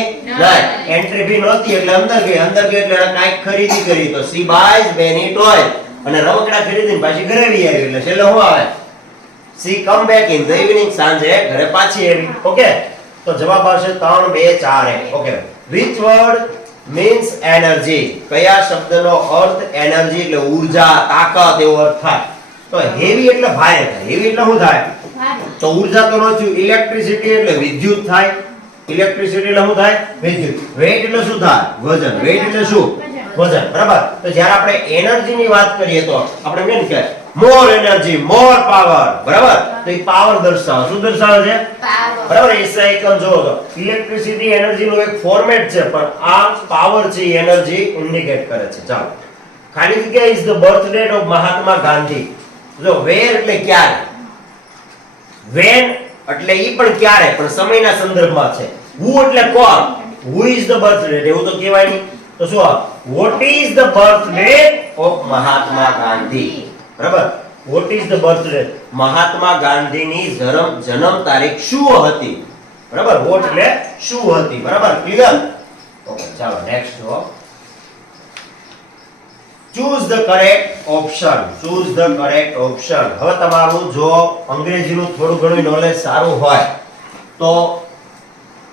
નહીં. એન્ટ્રી ફી નહોતી એટલે અંદર ગઈ. અંદર ગઈ એટલે કાંઈક ખરીદી કરી. તો she buys many toys. અને રમકડા ખરીદીને પાછી ઘરે આવી એટલે છેલ્લે શું આવે? she come back in the evening. સાંજે ઘરે પાછી આવી. ઓકે. તો જવાબ આવશે 3 2 4 1. Okay. which word means energy? કયા શબ્દનો અર્થ એનર્જી એટલે ઊર્જા, તાકાત એવો અર્થ થાય. તો હેવી એટલે ભારે થાય. હેવી એટલે શું થાય? તો ઊર્જા તો ન થયું. ઇલેક્ટ્રિસિટી એટલે વિદ્યુત થાય. ઇલેક્ટ્રિસિટી એટલે શું થાય? વિદ્યુત. વેઇટ એટલે શું થાય? વજન. વેઇટ એટલે શું? વજન. બરાબર. તો જ્યારે આપણે એનર્જી ની વાત કરીએ તો આપણે કેમ કે મોર એનર્જી, મોર પાવર. બરાબર. તો એ પાવર દર્શાવે. શું દર્શાવે છે? પાવર. બરાબર. એસઆઈ આઇકન જોવો તો ઇલેક્ટ્રિસિટી એનર્જી નું એક ફોર્મેટ છે, પણ આ પાવર છે એનર્જી ઇન્ડિકેટ કરે છે. ચાલો. ખાલી જગ્યા is the birth date of Mahatma Gandhi. જો વેર એટલે ક્યારે, વેન એટલે ઈ પણ ક્યારે, પણ સમયના સંદર્ભમાં છે. હુ એટલે કોણ, who is the birth date એવું તો કહેવાય નહીં. તો શું what is the birth date of Mahatma Gandhi. બરાબર. What is the birth date, Mahatma ગાંધીની જન્મ તારીખ શું હતી. બરાબર. વોટ એટલે શું હતી. બરાબર. ક્લિયર? ઓકે. ચાલો નેક્સ્ટ જો. choose the correct option. choose the correct option. હવે તમારું જો અંગ્રેજીનું થોડું ઘણું નોલેજ સારું હોય તો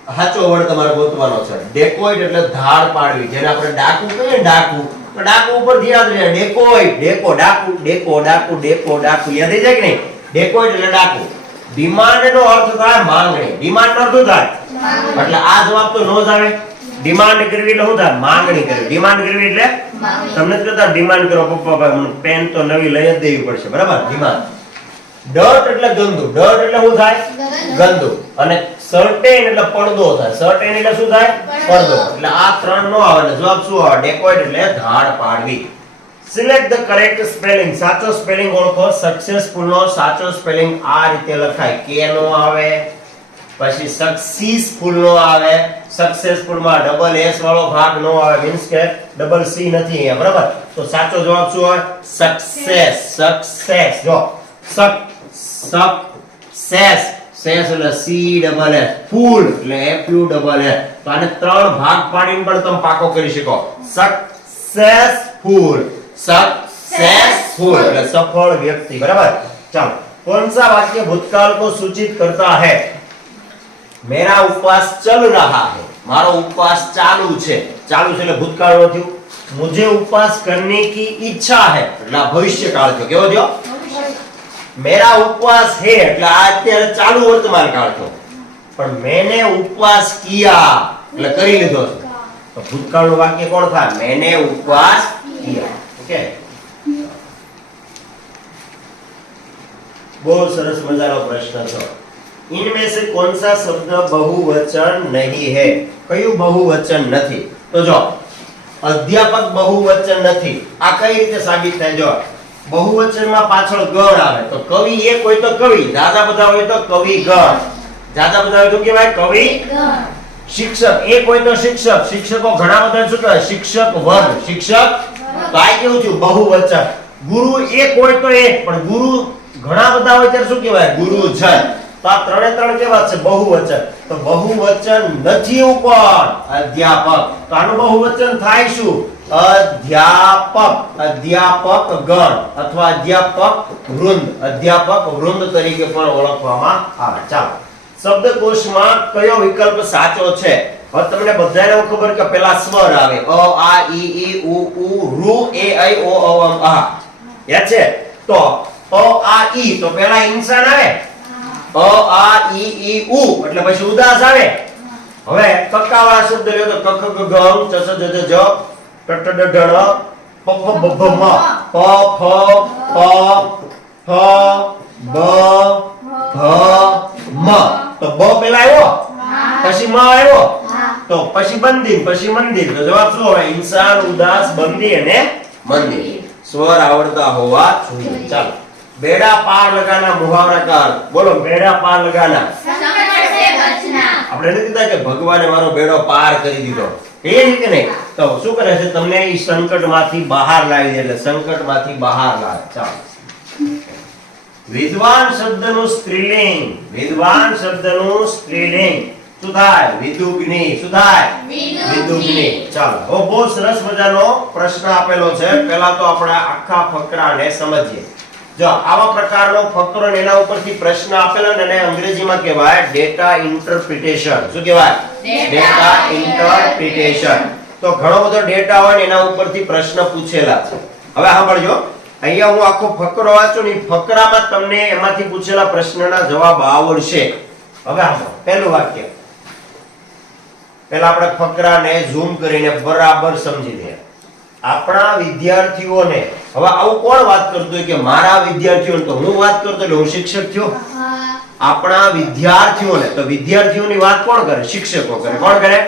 સાચો વર્ડ તમારે ગોતવાનો છે. ડેકોઇટ એટલે ધાડ પાડવી, જેને આપણે ડાકુ કહીએ ને, ડાકુ. તો ડાકુ ઉપરથી યાદ રહે, ડેકોઇટ, ડેકો, ડાકુ, ડેકો, ડાકુ, ડેકો, ડાકુ. યાદ થઈ જાય કે નહીં? ડેકોઇટ એટલે ડાકુ. ડિમાન્ડ નો અર્થ થાય માંગણી. ડિમાન્ડ નો શું થાય? એટલે આ જવાબ તો નો જ આવે. ડિમાન્ડ કરવી એટલે શું થાય? માંગણી કરવી. ડિમાન્ડ કરવી એટલે તમને જ કહેતા ડિમાન્ડ કરો પપ્પા ભાઈ મને પેન તો નવી લઈ જ દેવી પડશે, બરાબર? ડિમાન્ડ. ડર્ટ એટલે ગંદુ. ડર્ટ એટલે શું થાય? ગંદુ. અને સર્ટેન એટલે પડદો થાય. સર્ટેન એટલે શું થાય? પડદો. એટલે આ ત્રણ નો આવે એટલે જવાબ શું આવે? ડેકોઇટ એટલે ધાડ પાડવી. Select the correct spelling. સાચો સ્પેલિંગ ઓળખો. સક્સેસફુલ નો સાચો સ્પેલિંગ આ રીતે લખાય. કે નો આવે, પછી સક્સીસફુલ નો આવે. સક્સેસફુલ માં ડબલ એસ વાળો ભાગ નો આવે, મીન્સ કે ડબલ સી નથી અહીંયા, બરાબર? તો સાચો જવાબ શું હોય? સક્સેસ. સક્સેસ. જો સક્સેસ. સેસ એટલે સી ડબલ એસ. ફૂલ એટલે એફ યુ ડબલ એસ. તો આને ત્રણ ભાગ પાડીને પણ તમે પાકો કરી શકો. સક્સેસફુલ. सक्सेसफुल એટલે સફળ વ્યક્તિ, બરાબર? ચાલો, कौन सा वाक्य भूतकाल को सूचित करता है? मेरा उपवास चल रहा है. मारो उपवास चालू છે. ચાલુ છે એટલે ભૂતકાળ નો થયું. मुझे उपवास करने की इच्छा है એટલે ભવિષ્યકાળ થયો. કેવો થયો? मेरा उपवास है એટલે આ અત્યારે ચાલુ વર્તમાન કાળ થયો. પણ मैंने उपवास किया એટલે કરી લીધો છે. તો ભૂતકાળનું વાક્ય કોણ થાય? मैंने उपवास किया. ओके, बहुत सरस मजानो प्रश्न छो. इनमें से कौन सा शब्द बहुवचन नहीं है? कયું बहुवचन નથી? તો જો અધ્યાપક बहुवचन નથી. આ કઈ રીતે સાબિત થાય? જો बहुवचन માં પાછળ ગણ આવે તો કવિ એક હોય તો કવિ, જાજા બધા હોય તો કવિ ગણ. જાજા બધા હોય તો કેવાય કવિ ગણ. શિક્ષક એક હોય તો શિક્ષક, શિક્ષકો ઘણા બધા શું કહેવાય? શિક્ષક વર્ગ. શિક્ષક તો આ કેવું થયું? बहुवचન. ગુરુ એક હોય તો એક, પણ ગુરુ ઘણા બધા હોય ત્યારે શું કહેવાય? ગુરુજન. તો આ ત્રણે ત્રણ કેવા છે? बहुवचन. તો बहुवचन નથી ઉપર અધ્યાપક. તો આનું बहुवचन થાય શું? અધ્યાપક. અધ્યાપક ગણ અથવા અધ્યાપક વૃંદ. અધ્યાપક વૃંદ તરીકે પણ ઓળખવામાં આવે. ચાલો, શબ્દકોશમાં કયો વિકલ્પ સાચો છે? હવે તમને બધાને ખબર કે પેલા સ્વર આવે અ આ ઈ ઈ ઉ ઉ ઋ એ ઐ ઓ ઔ અમ આ. યાદ છે? તો અ આ ઈ તો પેલા ઇન્સાન આવે. અ આ ઈ ઈ ઉ એટલે પછી ઉદાસ આવે. હવે કક્કાવાળા શબ્દ લ્યો તો કક ગ ગ ચ ચ જ જ જ ટ ટ ડ ઢ પ ફ બ ભ મ પ ફ પ ફ બ ભ મ. તો બ પેલા આવ્યો, પછી મ આવ્યો, તો પછી બંદી, પછી મંદિર. તો જવાબ શું હોય? ઇન્સાન, ઉદાસ, બંદી અને મંદિર. સ્વર આવડતા હોવા જોઈએ. ચાલો, બેડા પાર લગાના મુહાવરાકાર. બોલો, બેડા પાર લગાના. આપણે નથી કીધા કે ભગવાને મારો બેડો પાર કરી દીધો, એ રીતે નહીં. તો શું કરે છે? તમને એ સંકટમાંથી બહાર લાવી દે. એટલે સંકટમાંથી બહાર લાવે. ચાલો, વિદ્વાન શબ્દનું સ્ત્રીલિંગ. વિદ્વાન શબ્દનું સ્ત્રીલિંગ શું થાય? વિદુગ્ની. શું થાય? વિદુગ્ની. ચાલો, હવે બહુ સરસ મજાનો પ્રશ્ન આપેલો છે. પહેલા તો આપણે આખા ફકરાને સમજીએ. જો આવા પ્રકારનો ફકરો ને એના ઉપરથી પ્રશ્ન આપેલા ને એને અંગ્રેજીમાં કહેવાય ડેટા ઇન્ટરપ્રિટેશન. શું કહેવાય? Data interpretation. તો ઘણો બધો ડેટા હોય ને એના ઉપરથી પ્રશ્ન પૂછેલા છે. હવે સાંભળજો, અહીંયા હું આખો ફકરો વાંચું ને ફકરામાં તમને એમાંથી પૂછેલા પ્રશ્નના જવાબ આવડશે. હવે સાંભળો, પહેલું વાક્ય. પહેલા આપણે ફકરાને ઝૂમ કરીને બરાબર સમજી લઈએ. આપણા વિદ્યાર્થીઓને, હવે આવું કોણ વાત કરતું હોય કે મારા વિદ્યાર્થીઓને? તો હું વાત કરતો એટલે હું શિક્ષક થયો. આપણા વિદ્યાર્થીઓને, તો વિદ્યાર્થીઓની વાત કોણ કરે? શિક્ષકો કરે. કોણ કરે?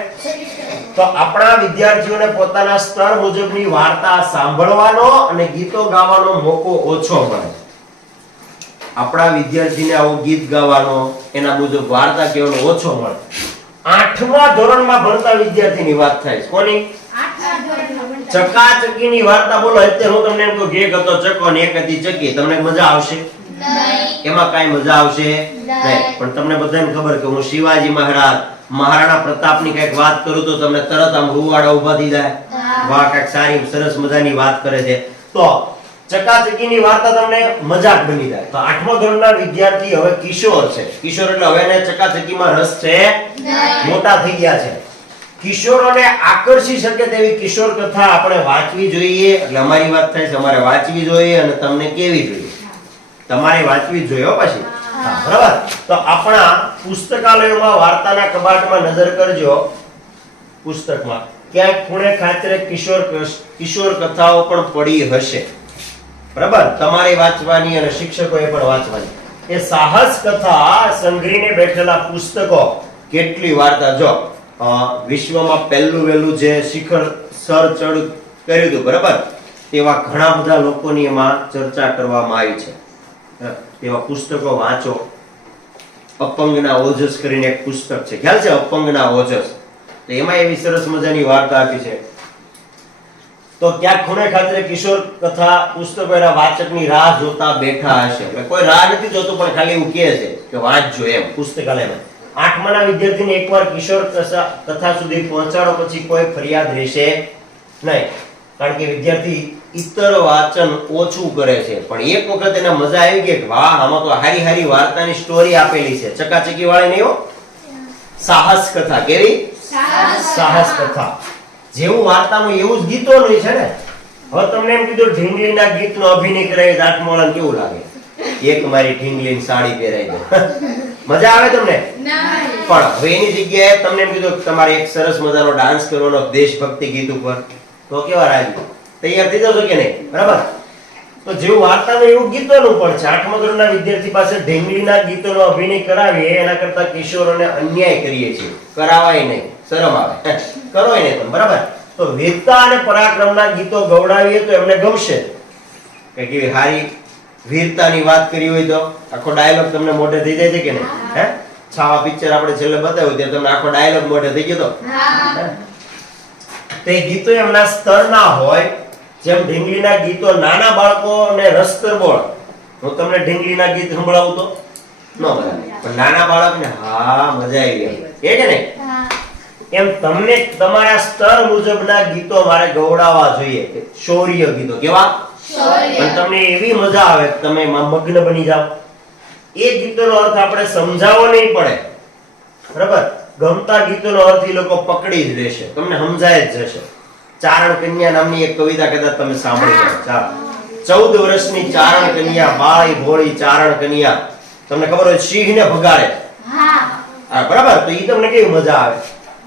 તો આપણા વિદ્યાર્થીઓને પોતાના સ્તર મુજબની વાર્તા સાંભળવાનો અને ગીતો ગાવાનો મોકો ઓછો મળે. આપણા વિદ્યાર્થીને આવું ગીત ગાવાનો, એના મુજબ વાર્તા કહેવાનો ઓછો મળે. 8મા ધોરણમાં ભણતા વિદ્યાર્થીની વાત થાય છે. કોની? ચકાચકીની વાર્તા બોલો. અત્યારે હું તમને એમ કહું કે એક હતો ચકો અને એક હતી ચકી, તમને મજા આવશે? નહીં. એમાં કાઈ મજા આવશે નહીં. પણ તમને બધાને ખબર કે હું શિવાજી મહારાજ, મહારાણા પ્રતાપની કઈક વાત કરું તો તમને તરત આમ રૂવાડા ઊભા થઈ જાય. વાહ, કઈક સારી સરસ મજાની વાત કરે છે. તો ચકાચકીની વાર્તા તમને મજાક બની જાય. તો 8મા ધોરણના વિદ્યાર્થી હવે કિશોર છે. કિશોર એટલે હવે એને ચકાચકીમાં રસ છે નહીં. મોટા થઈ ગયા છે. કિશોરોને આકર્ષી શકે તેવી કિશોર કથા આપણે વાંચવી જોઈએ. એટલે અમારી વાત થાય છે, અમારે વાંચવી જોઈએ અને તમને કેવી જોઈએ? તમારે વાંચવી જોઈએ હો પાછી. હા, બરાબર. તો આપણા પુસ્તકાલયોમાં વાર્તાના કબાટમાં નજર કરજો. પુસ્તકમાં ક્યાંક ખૂણે ખાતરે કિશોર કથાઓ પણ પડી હશે. બરાબર, તમારે વાંચવાની અને શિક્ષકોએ પણ વાંચવાની. એ સાહસ કથા સંગ્રહીને બેઠેલા પુસ્તકો કેટલી વાર્તા જો વિશ્વમાં પહેલું વહેલું જે શિખર સર ચડ કર્યું હતું, બરાબર, તેવા ઘણા બધા લોકોની એમાં ચર્ચા કરવામાં આવી છે. તેવા પુસ્તકો વાંચો. અપંગના ઓજસ કરીને એક પુસ્તક છે, ખ્યાલ છે? અપંગના ઓજસ. તો એમાં એવી સરસ મજાની વાર્તા આપી છે. તો ક્યાંક ખૂણે ખાતરે કિશોર કથા પુસ્તકો એના વાચકની રાહ જોતા બેઠા હશે. એટલે કોઈ રાહ નથી જોતું, પણ ખાલી એવું કહે છે કે વાંચજો એમ પુસ્તકાલયમાં. 8માના વિદ્યાર્થીને એકવાર કિશોર કથા સુધી પહોંચાડો પછી કોઈ ફરિયાદ રહેશે નહીં. કારણ કે વિદ્યાર્થી ઇતર વાંચન ઓછું કરે છે, પણ એક વખત એને મજા આવી ગઈ કે વાહ, આમાં તો હારી હારી વાર્તાની સ્ટોરી આપેલી છે. ચકાચકી વાળી નહીં હો. સાહસ કથા. કેવી? સાહસ કથા. જેવું વાર્તાનું એવું જ ગીતોનું છે ને. હવે તમને એમ કીધું ઢીંગલીના ગીતનો અભિનય કરાય, 8મા વાળાને કેવું લાગે? એક મારી ઢીંગલીની સાડી પહેરાઈ દો. મજા આવે તમને? પણ હવે એની જગ્યાએ તમને એમ કીધું તમારે એક સરસ મજાનો ડાન્સ કરવાનો દેશભક્તિ ગીત ઉપર, તો કેવા રાજી? તૈયાર થઈ જશો કે નહીં? બરાબર. તો જેવું વાર્તાનું એવું ગીતોનું પણ છે. 8મા ધોરણના વિદ્યાર્થી પાસે ઢીંગલીના ગીતોનો અભિનય કરાવીએ એના કરતા કિશોરોને અન્યાય કરીએ છીએ. કરાવાય નહીં, શરમ આવે. કરોય નહીં તમે, બરાબર. તો વીરતા અને પરાક્રમના ગીતો ગવડાવીએ તો એમને ગમશે. કે કેવી હારી વીરતાની વાત કરી હોય તો આખો ડાયલોગ તમને મોઢે થઈ જાય છે કે નહીં? હે, છાવા પિક્ચર આપણે છેલ્લે બતાવ્યું ત્યારે તમને આખો ડાયલોગ મોઢે થઈ ગયો તો. તે ગીતો એમના સ્તરના હોય. જેમ ઢીંગલીના ગીતો નાના બાળકોને રસ તરબોળ. હું તમને ઢીંગલીના ગીત સંભળાવું તો ન બરાબર, પણ નાના બાળકને હા મજા આવી ગઈ, એ કે નહીં? એમ તમને તમારા સ્તર મુજબના ગીતો મારે ગવડાવવા જોઈએ. શૌર્ય ગીતો. કેવા? પણ તમને એવી મજા આવે કે તમે એમાં મગ્ન બની જાઓ. એ ગીતોનો અર્થ આપણે સમજાવવો નહીં પડે, બરાબર. ગમતા ગીતોનો અર્થ એ લોકો પકડી જ લેશે, તમને સમજાય જ જશે. ચારણ કન્યા નામની એક કવિતા કદાચ તમે સાંભળી છે. ચાલો, 14 વર્ષની ચારણ કન્યા, બાળી ભોળી ચારણ કન્યા. તમને ખબર હોય સિંહને ભગાડે. હા, બરાબર. તો ઈ તમને કેવી મજા આવે?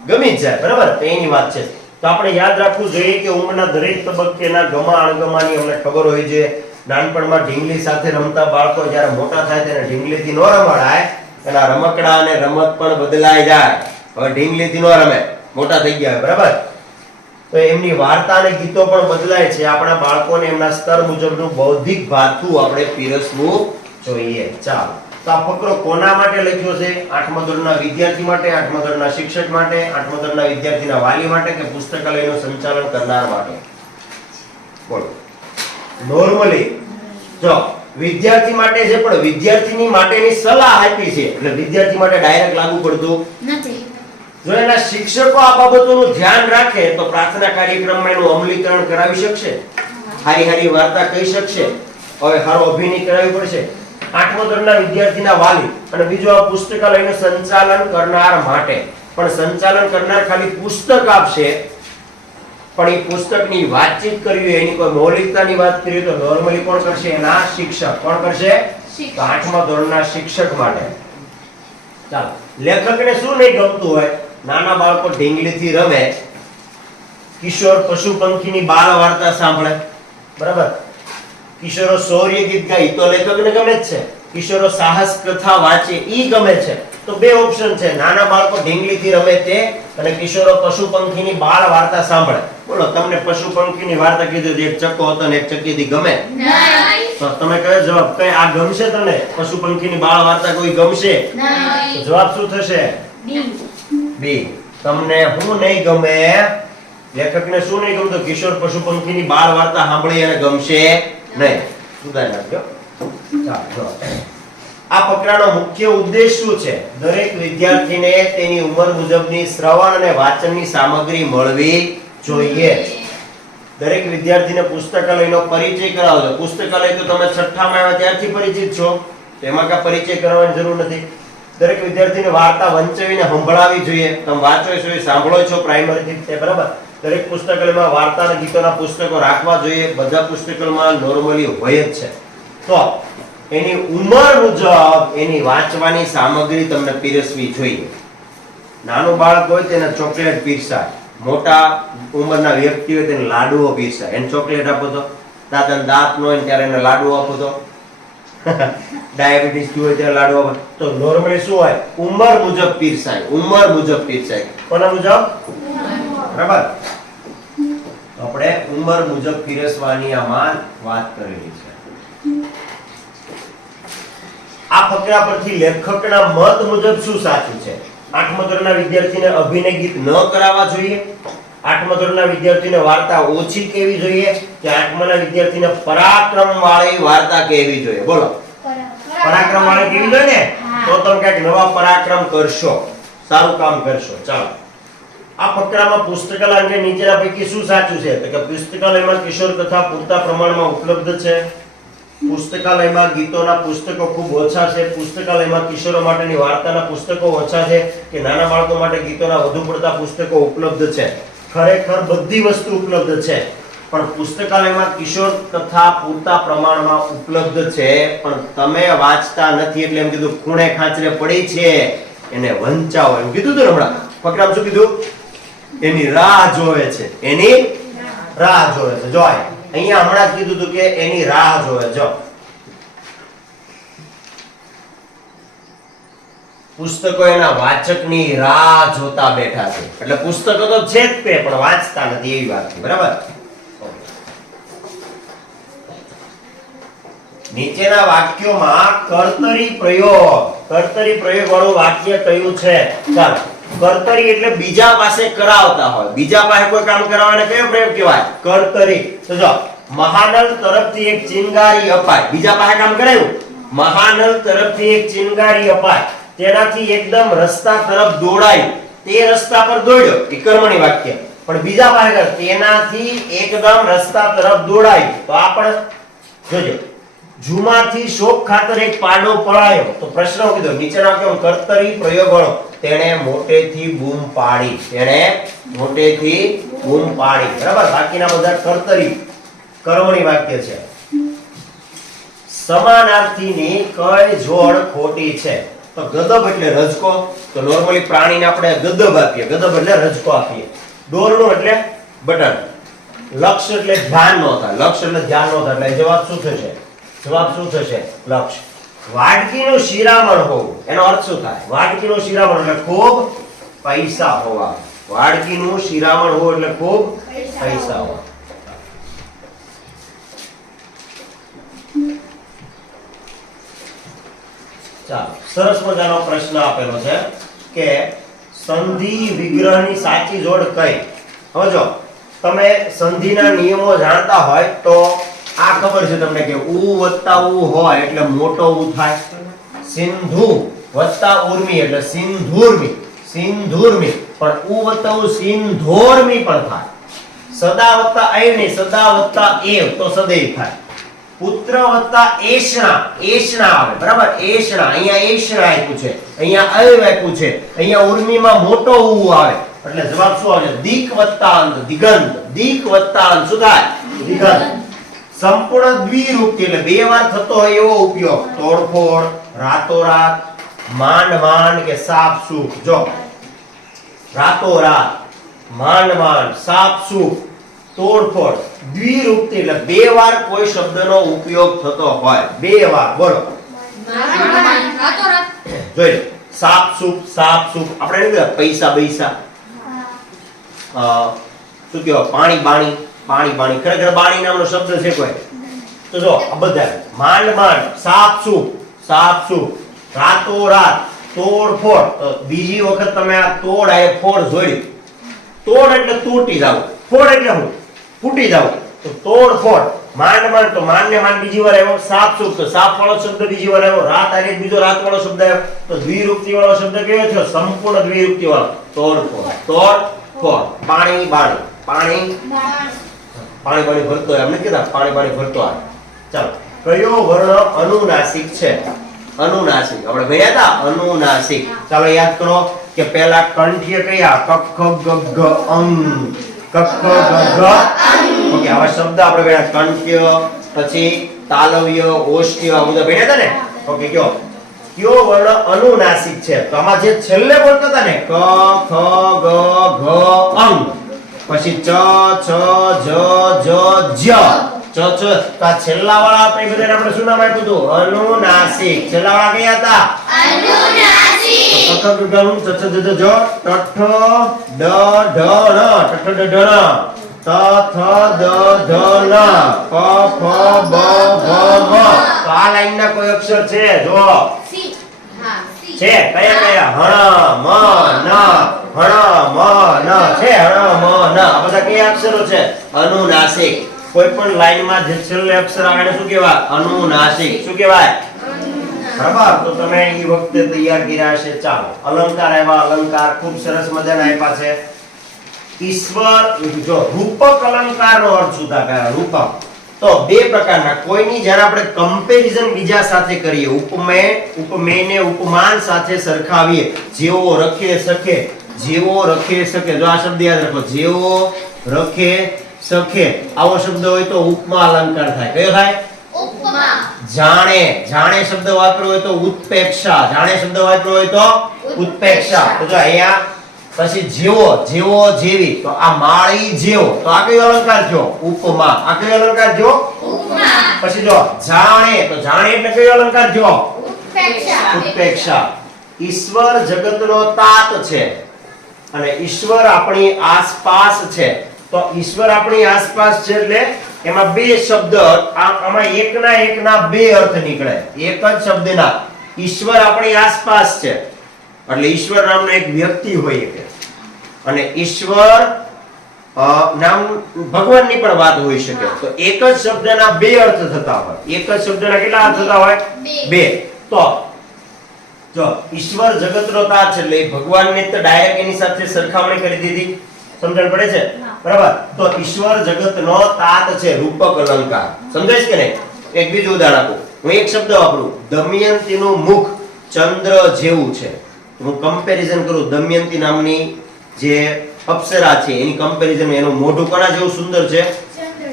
ગમી જ જાય, બરાબર. તો એની વાત છે. તો આપણે યાદ રાખવું જોઈએ કે ઉંમરના દરેક તબક્કેના ગમા અણગમાની અમને ખબર હોય છે. નાનપણમાં ઢીંગલી સાથે રમતા બાળકો જ્યારે મોટા થાય તેને ઢીંગલીથી ન રમાડાય. એના રમકડા અને રમત પણ બદલાઈ જાય. હવે ઢીંગલીથી ન રમે, મોટા થઈ ગયા, બરાબર. તો એમની વાર્તા અને ગીતો પણ બદલાય છે. આપણા બાળકોને એમના સ્તર મુજબનું બૌદ્ધિક ભાથું આપણે પીરસવું જોઈએ. ચાલો, તો આ ફકરો કોના માટે લખ્યો છે? 8મા ધોરણના વિદ્યાર્થી માટે, 8મા ધોરણના શિક્ષક માટે, 8મા ધોરણના વિદ્યાર્થીના વાલી માટે કે પુસ્તકાલયનું સંચાલન કરનાર માટે? બોલો. નોર્મલી જો વિદ્યાર્થી માટે છે, પણ વિદ્યાર્થીની માટેની સલાહ આપી છે, એટલે વિદ્યાર્થી માટે ડાયરેક્ટ લાગુ પડતું નથી. જો એના શિક્ષકો આ બાબતોનું ધ્યાન રાખે તો પ્રાર્થના કાર્યક્રમમાં એનું અમલીકરણ કરાવી શકશે. હારી હારી વાર્તા કહી શકશે. હવે સારો અભિનય કરાવી પડશે. 8મા ધોરણના વિદ્યાર્થીના વાલી અને બીજું આ પુસ્તકાલયનું સંચાલન કરનાર માટે. પણ સંચાલન કરનાર ખાલી પુસ્તક આપશે, પણ એ પુસ્તકની વાતચીત કરવી, એની કોઈ મૌલિકતાની વાત કરવી તો નોર્મલી કોણ કરશે? એના શિક્ષક. કોણ કરશે? તો 8મા ધોરણના શિક્ષક માટે. ચાલો, લેખકને શું નહીં ગમતું હોય? નાના બાળકો ઢીંગલીથી રમે, કિશોર પશુ પંખીની બાળ વાર્તા સાંભળે, બરાબર. કિશોરો શૌર્ય ગીત ગાય તો લેખકને ગમે જ છે. કિશોરો સાહસ કથા વાંચે ઈ ગમે છે. તો બે ઓપ્શન છે, નાના બાળકો ઢીંગલીથી રમે તે અને કિશોરો પશુ પંખીની બાળ વાર્તા સાંભળે. બોલો, તમને પશુ પંખીની વાર્તા કીધું એક ચક્કો હતો ને એક ચક્કીથી ગમે? નહીં. તો તમે કયો જવાબ? કઈ આ ગમશે તને? પશુ પંખીની બાળ વાર્તા કોઈ ગમશે? નહીં. તો જવાબ શું થશે? બી. તમને હું નહીં ગમે? લેખકને શું નહીં ગમતું? કિશોર પશુ પંખીની બાળ વાર્તા સાંભળી અને ગમશે નહીં. સુધારી નાખજો. ચાલો, આ ફકરાનો મુખ્ય ઉદ્દેશ શું છે? દરેક વિદ્યાર્થીને તેની ઉંમર મુજબની શ્રવણ અને વાંચનની સામગ્રી મળવી જોઈએ. દરેક વિદ્યાર્થીને પુસ્તકાલયનો પરિચય કરાવજો. પુસ્તકાલય તો તમે છઠ્ઠામાં આવ્યા ત્યારથી પરિચિત છો, તેમાં કાંઈ પરિચય કરાવવાની જરૂર નથી. દરેક વિદ્યાર્થીને વાર્તા વંચાવીને સંભળાવી જોઈએ. તમે વાંચો છો, સાંભળો છો પ્રાઇમરીથી તે બરાબર. દરેક પુસ્તકાલયમાં વાર્તા અને ગીતોના પુસ્તકો રાખવા જોઈએ. બધા પુસ્તકાલયમાં નોર્મલી હોય જ છે. તો એની ઉંમર મુજબ એની વાંચવાની સામગ્રી તમને પીરસવી જોઈએ. નાનું બાળક હોય તેને ચોકલેટ પીરસાય, મોટા ઉંમરના વ્યક્તિ હોય તેને લાડુઓ પીરસાય. એને ચોકલેટ આપો તો, દાદાને દાંત ન હોય ત્યારે એને લાડુ આપો તો, ડાયાબિટીસ હોય ત્યારે લાડુ આપો તો નોર્મલી શું હોય? ઉંમર મુજબ પીરસાય. ઉંમર મુજબ પીરસાય. કોના મુજબ? બરાબર. આપણે ઉંમર મુજબ પીરસવાની આમાં વાત કરેલી છે. આ ફકરા પરથી લેખકના મત મુજબ શું સાચું છે? 8મા ધોરણના વિદ્યાર્થીને અભિનય ગીત ન કરાવવા જોઈએ, 8મા ધોરણના વિદ્યાર્થીને વાર્તા ઓછી કહેવી જોઈએ કે 8માના વિદ્યાર્થીને પરાક્રમ વાળી વાર્તા કહેવી જોઈએ? બોલો, પરાક્રમ વાળી કહેવી જોઈએ ને? તો તમે કંઈક નવા પરાક્રમ કરશો, સારું કામ કરશો. ચાલો, આ ફકરામાં પુસ્તકાલય અંગે નીચેના પૈકી શું સાચું છે? તો કે પુસ્તકાલયમાં કિશોર કથા પૂરતા પ્રમાણમાં ઉપલબ્ધ છે, પુસ્તકાલયમાં ગીતોના પુસ્તકો ખૂબ ઓછા છે, પુસ્તકાલયમાં કિશોરો માટેની વાર્તાના પુસ્તકો ઓછા છે કે નાના બાળકો માટે ગીતોના વધુ પડતા પુસ્તકો ઉપલબ્ધ છે. ખરેખર બધી વસ્તુ ઉપલબ્ધ છે, પણ પુસ્તકાલયમાં કિશોર કથા પૂરતા પ્રમાણમાં ઉપલબ્ધ છે, પણ તમે વાંચતા નથી એટલે એમ કીધું ખૂણે ખાંચરે પડી છે એને વંચાવો એમ કીધું હતું. હમણાં ફકરામાં શું કીધું? એની રાહ જોવે છે, એની રાહ જોવે છે. જો અહીંયા હમણાં જ કીધું હતું કે એની રાહ જોવે. જો પુસ્તકો એના વાચકની રાહ જોતા બેઠા છે, એટલે પુસ્તકો તો છે જ તે પણ વાંચતા નથી એવી વાત છે. બરાબર. નીચેના વાક્યોમાં કર્તરી પ્રયોગ વાળું વાક્ય કયું છે? ચાલો, કર્તરી એટલે બીજા પાસે કરાવતા હોય, બીજા પાસે કોઈ કામ કરાવવાને કયો પ્રયોગ કહેવાય? કર્તરી. તો જો મહાનલ તરફથી એક ચિનગારી અપાય, બીજા પાસે કામ કરાયું, મહાનલ તરફથી એક ચિનગારી અપાય, તેનાથી એકદમ રસ્તા તરફ દોડાયું, તે રસ્તા પર દોડ્યો, એ કર્મણી વાક્ય. પણ બીજા પાસે તેનાથી એકદમ રસ્તા તરફ દોડાયું, તો આપણે જોજો જુમાથી શોક ખાતર એક પાડો પળાયો, તો પ્રશ્ન કીધો નીચેના કેમ કર્તરી પ્રયોગ વાળો? તેણે મોટેથી બૂમ પાડી, તેણે મોટેથી બૂમ પાડી. બરાબર. બાકીના બધા કર્તરી કર્મણી વાક્ય છે. સમાનાર્થીની કઈ જોડ ખોટી છે? તો ગદબ એટલે રજકો, તો નોર્મલી પ્રાણીને આપણે ગદબ આપીએ, ગદબ એટલે રજકો આપીએ. દોરડું એટલે બટન. લક્ષ્ય એટલે ધ્યાન ન થાય, લક્ષ્ય એટલે ધ્યાન ન થાય, એટલે જવાબ શું થશે? જવાબ શું થશે? લક્ષ્ય. વાડકીનું શિરામણ હોવું, એનો અર્થ શું થાય? વાડકીનું શિરામણ એટલે ખૂબ પૈસા હોવા. વાડકીનું શિરામણ હોવું એટલે ખૂબ પૈસા હોવા. ચાલો, સરસ મજાનો પ્રશ્ન આપેલો છે કે સંધિ વિગ્રહની સાચી જોડ કઈ? હવે જો તમે સંધિના નિયમો જાણતા હોય તો આ ખબર છે તમને કે ઉ વત્તા ઉ હોય એટલે મોટો ઉ થાય, સિંધુ વત્તા ઉર્મી એટલે સિંધુર્મી, સિંધુર્મી, પણ ઉ વત્તા ઉ સિંધોર્મી પણ થાય. સદા વત્તા અયની, સદા વત્તા એવ તો સદૈવ થાય. પુત્ર વત્તા એષણા, એષણા આવે. બરાબર. એષણા, અહીંયા એષણા આપ્યું છે, અહીંયા અયવ આપ્યું છે, અહીંયા ઉર્મીમાં મોટો ઉ આવે એટલે જવાબ શું આવે? દીક વત્તા અંત, દિગંત. દીક વત્તા અંત શું થાય? દિગંત. સંપૂર્ણ દ્વિરૂપથી એટલે બે વાર થતો હોય એવો ઉપયોગ. તોડફોડ, રાતોરાત, માંડ માંડ કે સાપ સૂપ. જો રાતોરાત, માંડ માંડ, સાપ સૂપ, તોડફોડ, દ્વિરૂપથી એટલે બે વાર કોઈ શબ્દનો ઉપયોગ થતો હોય, બે વાર. બોલો, જોઈ સાપ સૂપ, સાપ સૂપ. આપણે નહીં કહેતા પૈસા બૈસા, શું કહેવાય? પાણી બાણી, પાણી બાણી. ખરેખર બાણી નામનો શબ્દ છે કોઈ? તો જો આ બધા માંડ માંડ, સાપ સૂપ, સાપ સૂપ, રાતોરાત, તોડફોડ. તો બીજી વખત તમે આ તોડ આ ફોડ જોડ્યું. તોડ એટલે તૂટી જાવ, ફોડ એટલે હું ફૂટી જાવ. તો તોડફોડ, માંડ માંડ, તો માંડ ને માંડ બીજી વાર આવ્યો. સાપ સૂપ, તો સાપ વાળો શબ્દ બીજી વાર આવ્યો. રાત આગે બીજો રાત વાળો શબ્દ આવ્યો. તો દ્વિરૂપતિ વાળો શબ્દ કયો છે? સંપૂર્ણ દ્વિરૂપતિ વાળો. તોડફોડ, તોડફોડ. પાણી બાણી, પાણી પાણી પાણી ભરતો હોય, એમ નથી કહેતા પાણી પાણી ભરતો હોય. ચાલો, કયો વર્ણ અનુનાસિક છે? અનુનાસિક આપણે ભણ્યા હતા, અનુનાસિક. ચાલો યાદ કરો કે પહેલા કંઠ્ય કયા? ક ખ ગ ઘ અંગ. ક ખ ગ ઘ ઓકે, આવા શબ્દ આપણે ભણ્યા. કંઠ્ય, પછી તાલવ્ય, ઓષ્ઠ્ય, આ બધા ભણ્યા હતા ને. ઓકે, કયો વર્ણ અનુનાસિક છે? તો આમાં જે છેલ્લે બોલતા હતા ને, ક ખ ગ ઘ અંગ, પછી ચ છ જ જ જ ચ ચ, તો આ છેલ્લા વાળા આપણે બધાને આપણે શું નામ આપ્યું હતું? અનુનાસિક. છેલ્લા વાળા કયા હતા? અનુનાસિક. ક ખ ગ ઘ ચ છ જ જ જ ટ ઠ ડ ઢ ણ, ટ ઠ ડ ઢ ણ, ત થ દ ધ ન, પ ફ બ ભ મ. તો આ લાઈન ના કોઈ અક્ષર છે? જો છે. કયા કયા? હણ મ ન, હણ મ ન છે. હણ મ ન, આ બધા કયા અક્ષરો છે? અનુનાસિક. કોઈ પણ લાઈન માં જે છેલ્લે અક્ષર આવે એને શું કહેવાય? અનુનાસિક. શું કહેવાય? બરાબર. તો તમે એ વખતે તૈયાર કર્યા હશે. ચાલો, અલંકાર આવ્યા. અલંકાર ખૂબ સરસ મજાના આપ્યા છે. ઈશ્વર, જો રૂપક અલંકારનો અર્થ શું થાય? રૂપક તો બે પ્રકારના. કોઈની જ્યારે આપણે કમ્પેરિઝન બીજા સાથે કરીએ, ઉપમેયને ઉપમાન સાથે સરખાવીએ, જેવો રખે સખે, જેવો રખે સખે, જો આ શબ્દ યાદ રાખો, જેવો રખે સખે, આવો શબ્દ હોય તો ઉપમા અલંકાર થાય. કયો થાય? ઉપમા. જાણે, જાણે શબ્દ વાપર્યો હોય તો ઉત્પ્રેક્ષા, જાણે શબ્દ વાપર્યો હોય તો ઉત્પ્રેક્ષા. તો જો અહીંયા પછી જેવો, જેવો જેવી, તો આ માળી જેવો, તો આ કયો અલંકાર થયો? ઉપમા. આ કયો અલંકાર થયો? ઉપમા. પછી જો જાણે, તો જાણે એટલે કયો અલંકાર થયો? ઉત્પ્રેક્ષા. ઉત્પ્રેક્ષા. ઈશ્વર જગતનો તાત છે અને ઈશ્વર આપણી આસપાસ છે. તો ઈશ્વર આપણી આસપાસ છે એટલે એમાં બે શબ્દ, આમાં એકના બે અર્થ નીકળે. એક જ શબ્દના ઈશ્વર આપણી આસપાસ છે એટલે ઈશ્વર નામનો એક વ્યક્તિ હોય છે, અને ઈશ્વર નામ ભગવાનની પણ વાત હોઈ શકે. તો એક જ શબ્દના બે અર્થ થતા હોય. એક જ શબ્દના કેટલા અર્થ થતા હોય? બે. તો જો ઈશ્વર જગતનો તાત છે એટલે ભગવાનને તો ડાયરેક્ટ એની સાથે સરખામણી કરી દીધી. સમજણ પડે છે? બરાબર. તો ઈશ્વર જગતનો તાત છે, રૂપક અલંકાર. સમજાય છે કે નહીં? એક બીજું ઉદાહરણ આપું. હું એક શબ્દ વાપરું, દમયંતીનું મુખ ચંદ્ર જેવું છે. હું કમ્પેરિઝન કરું, દમયંતી નામની જે અપ્સરા છે એની કમ્પેરિઝન, એનું મોઢું કોના જેવું સુંદર છે?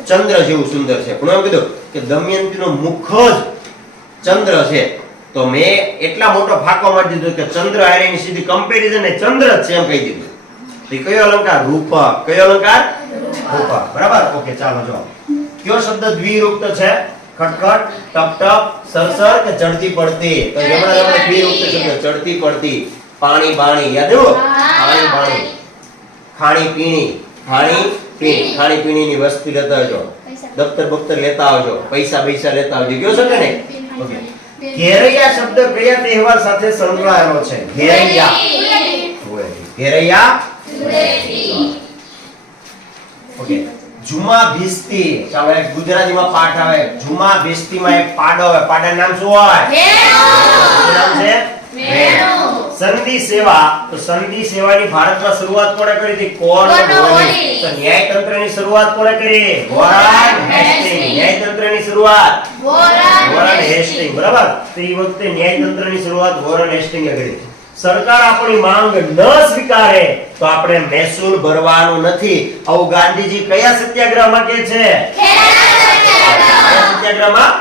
ચંદ્ર જેવું સુંદર છે. પણ એમ કીધું કે દમયંતીનું મુખ જ ચંદ્ર છે, તો મેં એટલા મોટો ફાંકો મારી દીધો કે ચંદ્ર હારે એની સીધી કમ્પેરિઝન એ ચંદ્ર જ છે એમ કહી દીધું. તો કયો અલંકાર? રૂપક. કયો અલંકાર? રૂપક. બરાબર. ઓકે, ચાલો જો કયો શબ્દ દ્વિરૂપત છે? ખટખટ, ટપ ટપ, સરસર કે ચડતી પડતી? તો જમણા જમણે દ્વિરૂપત શબ્દ ચડતી પડતી. પાણી બાણી, યાદ આવ્યું? પાણી બાણી. ખાણી પીણી, ખાણી પીણી, ખાણી પીણીની વસ્તુ લેતા આવજો, દફતર બફતર લેતા આવજો, પૈસા પૈસા લેતા આવજો. કયો શબ્દ ને? ઓકે. ઘેરૈયા શબ્દ કયા તહેવાર સાથે સંકળાયેલો છે? ઘેરૈયા. ઘેરૈયા. ઓકે. જુમા ભીસ્તી. ચાલો એક ગુજરાતીમાં પાઠ આવે. જુમા ભીસ્તીમાં એક પાડો આવે. પાડાનું નામ શું હોય? મેણો. નામ છે મેણો. સંધિ સેવા. તો સંધિ સેવાની ભારતમાં શરૂઆત કોણે કરી હતી? કોર્નવોલિસ. તો ન્યાયતંત્રની શરૂઆત કોણે કરી? Warren Hastings. ન્યાયતંત્રની શરૂઆત વોરન હેસ્ટિંગ. બરાબર. તો એ વખતે ન્યાયતંત્રની શરૂઆત વોરન હેસ્ટિંગે કરી. સરકાર આપણી માંગ ન સ્વીકારે તો આપણે મહેસૂલ ભરવાનું નથી. આવું ગાંધીજી કયા સત્યાગ્રહમાં કહે છે? સત્યાગ્રહમાં.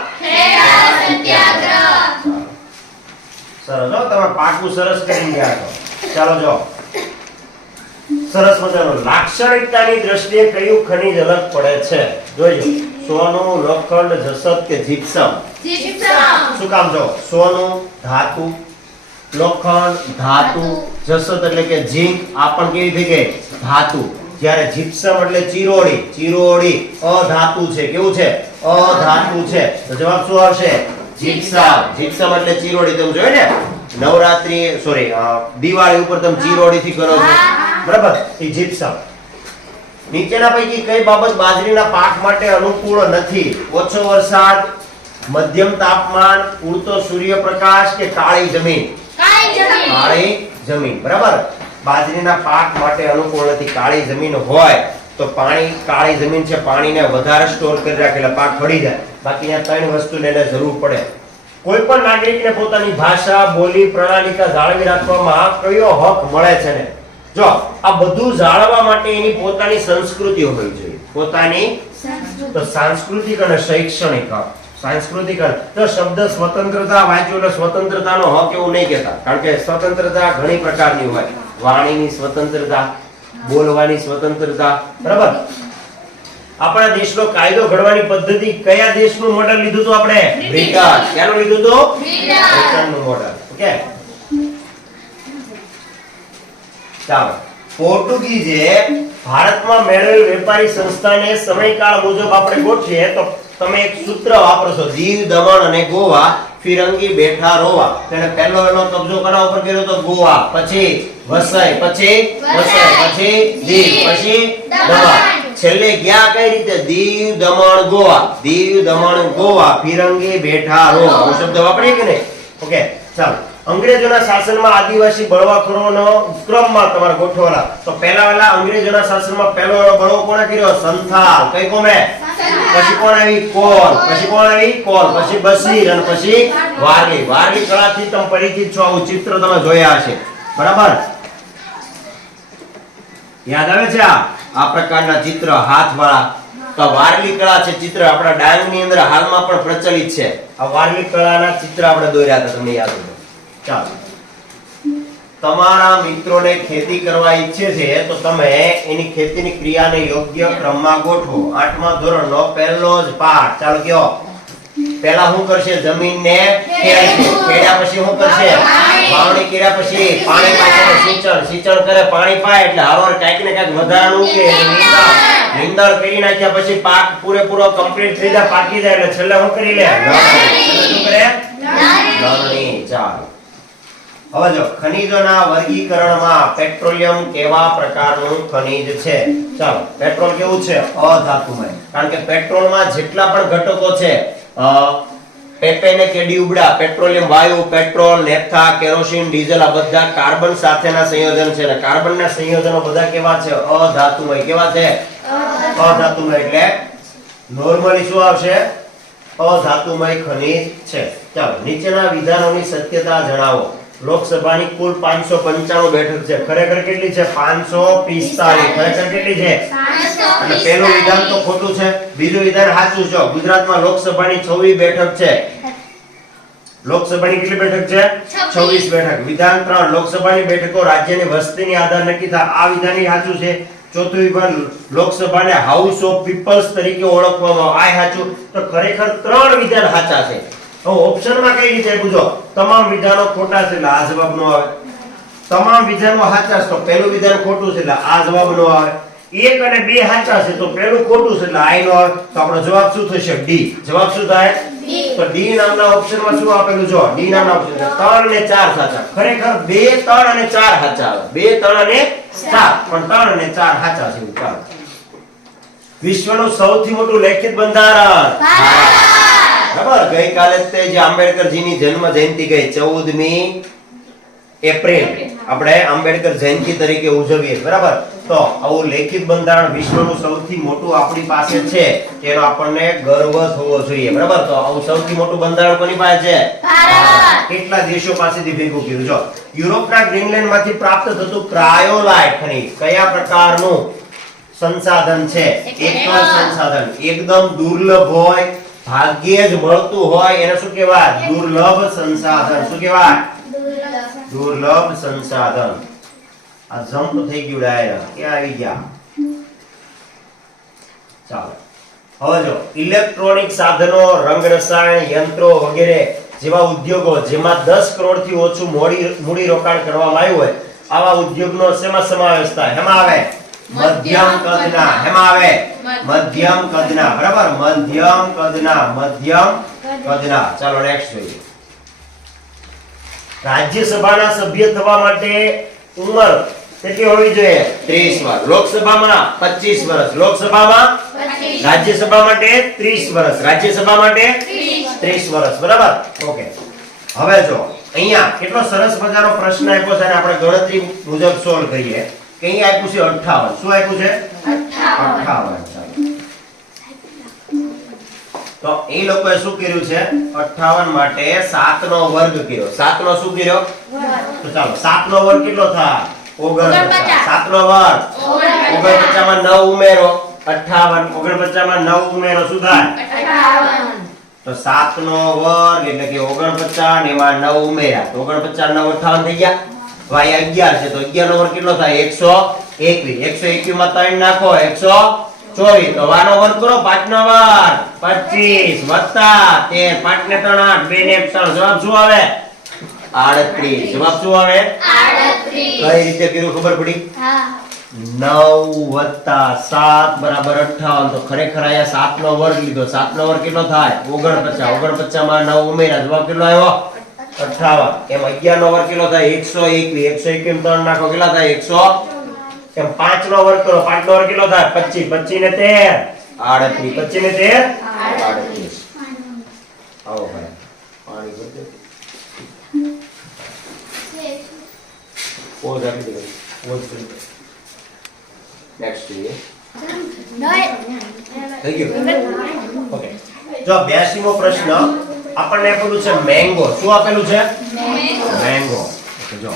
સરસ હો, તમે પાકું સરસ કરી ગયા છો. ચાલો જો સરસ મજાનો લાક્ષણિકતાની દ્રષ્ટિએ કયું ખનિજ અલગ પડે છે? જોઈજો. સોનું, લોખંડ, જસત કે જીપ્સમ? શું કામ? જો સોનું ધાતુ, લોખંડ ધાતુ, જસત એટલે કે ઝીંક, આ પણ કેવી થઈ ગઈ? ધાતુ. જ્યારે જીપ્સમ એટલે ચીરોડી, ચીરોડી અધાતુ છે. કેવું છે? અધાતુ છે. તો જવાબ શું આવશે? જીપ્સમ. જીપ્સમ એટલે ચીરોડી. તમે જોયું ને નવરાત્રી, સોરી દિવાળી ઉપર તમે ચીરોડી થી કરો છો, બરાબર? એ જીપ્સમ. નીચેના પૈકી કઈ બાબત બાજરીના પાક માટે અનુકૂળ નથી? ઓછો વરસાદ, મધ્યમ તાપમાન, પૂરતો સૂર્યપ્રકાશ કે કાળી જમીન? કાળી જમીન. બરાબર. બાજરીના પાક માટે અનુકૂળ નથી. કાળી જમીન હોય તો પાણી કાળી જમીન છે, પાણીને વધારે સ્ટોર કરી રાખે એટલે પાક ખડી જાય. બાકી આ ત્રણ વસ્તુને એને જરૂર પડે. કોઈ પણ નાગરિકને પોતાની ભાષા, બોલી, પ્રણાલિકા જાળવી રાખવામાં કયો હક મળે છે ને? જો આ બધું જાળવવા માટે એની પોતાની સંસ્કૃતિ હોવી જોઈએ. પોતાની તો સાંસ્કૃતિક અને શૈક્ષણિક હક. સાંસ્કૃતિક તો શબ્દ સ્વતંત્રતા વાંચ્યો એટલે સ્વતંત્રતાનો હક એવું નહીં કહેતા, કારણ કે સ્વતંત્રતા ઘણી પ્રકારની હોય. વાણીની સ્વતંત્રતા, બોલવાની સ્વતંત્રતા, બરાબર. આપણા દેશનો કાયદો ઘડવાની પદ્ધતિ કયા દેશનું મોડેલ લીધું હતું આપણે? બ્રિટન. ક્યાંનું લીધું હતું? બ્રિટનનું મોડેલ. ઓકે, ચાલો. પોર્ટુગીઝે ભારતમાં મેળવેલ વેપારી સંસ્થાને સમયકાળ મુજબ આપણે ગોઠવીએ તો તમે એક સૂત્ર વાપરશો, દીવ, દમણ અને ગોવા ફિરંગી બેઠા રોવા. તેને પહેલો એનો કબજો કોના ઉપર કર્યો તો? ગોવા, પછી વસઈ, પછી પછી દીવ, પછી દમણ. છેલ્લે ગયા કઈ રીતે? દીવ, દમણ, ગોવા. દીવ, દમણ, ગોવા ફિરંગી બેઠા રોવા. આ શબ્દ વાપરીએ કે નહીં? ઓકે, ચાલો. અંગ્રેજોના શાસનમાં આદિવાસી બળવાખોરોનો ક્રમમાં તમારે ગોઠવવાના. તો પહેલા અંગ્રેજોના શાસનમાં પહેલો બળવો કોણે કર્યો? સંથાલ. કઈ કોમે? પછી કોણ આવી? કોલ. પછી કોણ આવી? કોલ. પછી બસીર અને પછી વારલી. વારલી કળાથી તમે પરિચિત છો. આવું ચિત્ર તમે જોયા હશે, બરાબર? યાદ આવે છે આ પ્રકારના ચિત્ર હાથવાળા? તો વારલી કળા છે ચિત્ર આપણા ડાંગની અંદર હાલમાં પણ પ્રચલિત છે. આ વારલી કળાના ચિત્ર આપણે દોર્યા હતા, તમને યાદ હોય? ચાલો. તમારા મિત્રોને ખેતી કરવા ઈચ્છે છે તો તમે એની ખેતીની ક્રિયાને યોગ્ય ક્રમમાં ગોઠવો. 8મા ધોરણનો પહેલો જ પાઠ. ચાલો કયો? પહેલા શું કરશે? જમીનને ખેડશે. ખેડ્યા પછી શું કરશે? વાવણી કર્યા પછી પાણી પાય, સિંચન. સિંચન કરે, પાણી પાય એટલે હારોર કાંઈક ને કાંઈક વધારાનું કે નીંદણ કરી નાખ્યા પછી પાક પૂરેપૂરો કમ્પ્લીટ થઈ જાય, પાકી જાય એટલે છેલ્લે શું કરી લે? શું કરે? લણણી. ચાલો. હવે જો ખનિજોના વર્ગીકરણમાં પેટ્રોલિયમ કેવા પ્રકારનું ખનિજ છે? ચાલો, પેટ્રોલ કેવું છે? અધાતુમય. કારણ કે પેટ્રોલમાં જેટલા પણ ઘટકો છે, પેપેને કેડી ઉબડા, પેટ્રોલિયમ વાયુ, પેટ્રોલ, નેફથા, કેરોસીન, ડીઝલ આ બધા કાર્બન સાથેના સંયોજન છે અને કાર્બનના સંયોજનો બધા કેવા છે? અધાતુમય. કેવા છે? અધાતુમય. એટલે નોર્મલી શું આવશે? અધાતુમય ખનિજ છે. ચાલો, નીચેના વિધાનોની સત્યતા જણાવો. લોકસભાની કુલ 595 બેઠક છે. ખરેખર કેટલી છે? 545. ખરેખર કેટલી છે? અને પહેલું વિધાન તો ખોટું છે, બીજું વિધાન સાચું છે. ગુજરાતમાં લોકસભાની 26 બેઠક છે. લોકસભાની કેટલી બેઠક છે? 26 બેઠક. વિધાન 3 લોકસભાની બેઠકો રાજ્યની વસ્તીની આધાર નક્કી થાય. આ વિધાન સાચું છે. ચોથું વિધાન લોકસભાને હાઉસ ઓફ પીપલ્સ તરીકે ઓળખવામાં આવે. આ સાચું. તો ખરેખર 3 વિધાન સાચા છે. હવે ઓપ્શનમાં કઈ રીતે પૂછો? તમામ વિધાનો ખોટા છે એટલે આ જવાબ નો આવે. તમામ વિધાનો સાચા છે તો પહેલું વિધાન ખોટું છે એટલે આ જવાબ નો આવે. 1 અને 2 સાચા છે તો પહેલું ખોટું છે એટલે આ નો આવે. તો આપણો જવાબ શું થશે? ડી. જવાબ શું થાય? તો ડી નામના ઓપ્શનમાં શું આપેલું? જો ડી નામના ઓપ્શન 3 અને 4 સાચા. ખરેખર 2, 3 અને 4 સાચા આવે. 2, 3 અને 4 પણ 3 અને 4 સાચા છે. ચાલો. વિશ્વનું સૌથી મોટું લેખિત બંધારણ? બરાબર. ગઈકાલે તે જે આંબેડકરજીની જન્મ જયંતિ ગઈ 14મી એપ્રિલ આપણે આંબેડકર જયંતિ તરીકે ઉજવીએ, બરાબર? તો આવું લેખિત બંધારણ વિશ્વનું સૌથી મોટું આપણી પાસે છે, તેનો આપણને ગર્વ થવો જોઈએ, બરાબર? તો આવું સૌથી મોટું બંધારણ કોની પાસે છે? ભારત. કેટલા દેશો પાસેથી ભેગું કર્યું? જો યુરોપના ગ્રીનલેન્ડમાંથી પ્રાપ્ત થતું ક્રાયોલાઇટ ખનિજ કયા પ્રકારનું સંસાધન છે? એકલ સંસાધન. એકદમ દુર્લભ હોય, ભાગ્યે જ મળતું હોય એને શું કહેવાય? દુર્લભ સંસાધન. શું કહેવાય? દુર્લભ સંસાધન. આ જમ્પ થઈ ગયું ડાયરેક્ટ. ક્યાં આવી ગયા? ચાલો. હવે જો ઇલેક્ટ્રોનિક સાધનો, રંગ રસાયણ, યંત્રો વગેરે જેવા ઉદ્યોગો જેમાં 10 કરોડથી ઓછું મૂડી રોકાણ કરવામાં આવ્યું હોય, આવા ઉદ્યોગનો શેમાં સમાવેશ થાય? હેમાં આવે? મધ્યમ કદના. હેમાં આવે? મધ્યમ કદના. બરાબર? મધ્યમ કદના. મધ્યમ કદના. ચાલો નેક્સ્ટ જોઈએ. રાજ્યસભાના સભ્ય થવા માટે ઉંમર કેટલી હોવી જોઈએ? 30 વર્ષ. લોકસભામાં 25 વર્ષ. લોકસભામાં 25. રાજ્યસભા માટે 30 વર્ષ. રાજ્યસભા માટે 30 વર્ષ. બરાબર? ઓકે. હવે જો અહીંયા કેટલો સરસ મજાનો પ્રશ્ન આપ્યો છે અને આપણે ગણતરી મુજબ સોલ્વ કરીએ કઈ આપ્યું છે 58. શું આપ્યું છે 58. તો એ લોકોએ શું કર્યું છે 58 માટે 7 નો વર્ગ કર્યો. 7 નો શું કર્યો તો ચાલો 7 નો વર્ગ કેટલો થાય 49. 7 નો વર્ગ 49 માં 9 ઉમેરો 58. 49 માં 9 ઉમેરો શું થાય 58. તો 7 નો વર્ગ એટલે કે 49 ને એમાં 9 ઉમેર્યા તો 49 9 58 થઈ ગયા. વાય 11 છે તો 11 નો વર્ગ કેટલો થાય 121. 121 માં 3 નાખો 124. તો વાનો વર્ગ કરો 5 નો વર્ગ 25 વત્તા 13 5 ને 3 8 2 ને 1 3 જવાબ શું આવે 38. જવાબ શું આવે 38. કઈ રીતે કર્યું ખબર પડી? 9 વત્તા 7 બરાબર 58. તો ખરેખર આયા 7 નો વર્ગ લીધો. 7 નો વર્ગ કેટલો થાય 49. 49 માં 9 ઉમેર્યા જવાબ કેટલો આવ્યો 58. એમ 11 નો વર્ગ કેટલો થાય 121. 121 માં 3 નાખો કેટલા થાય 100. એમ 5 નો વર્ગ કરો 5 નો વર્ગ કેટલો થાય 25. 25 ને 13 38. 25 ને 13 38. આવો ભાઈ પાણી ભરજો. પોઝ આપી દો. પોઝ કરી દો. નેક્સ્ટ જોઈએ. થઈ ગયું. ઓકે. જો 82 મો પ્રશ્ન આપણને આપેલું છે મેંગો. શું આપેલું છે મેંગો. જો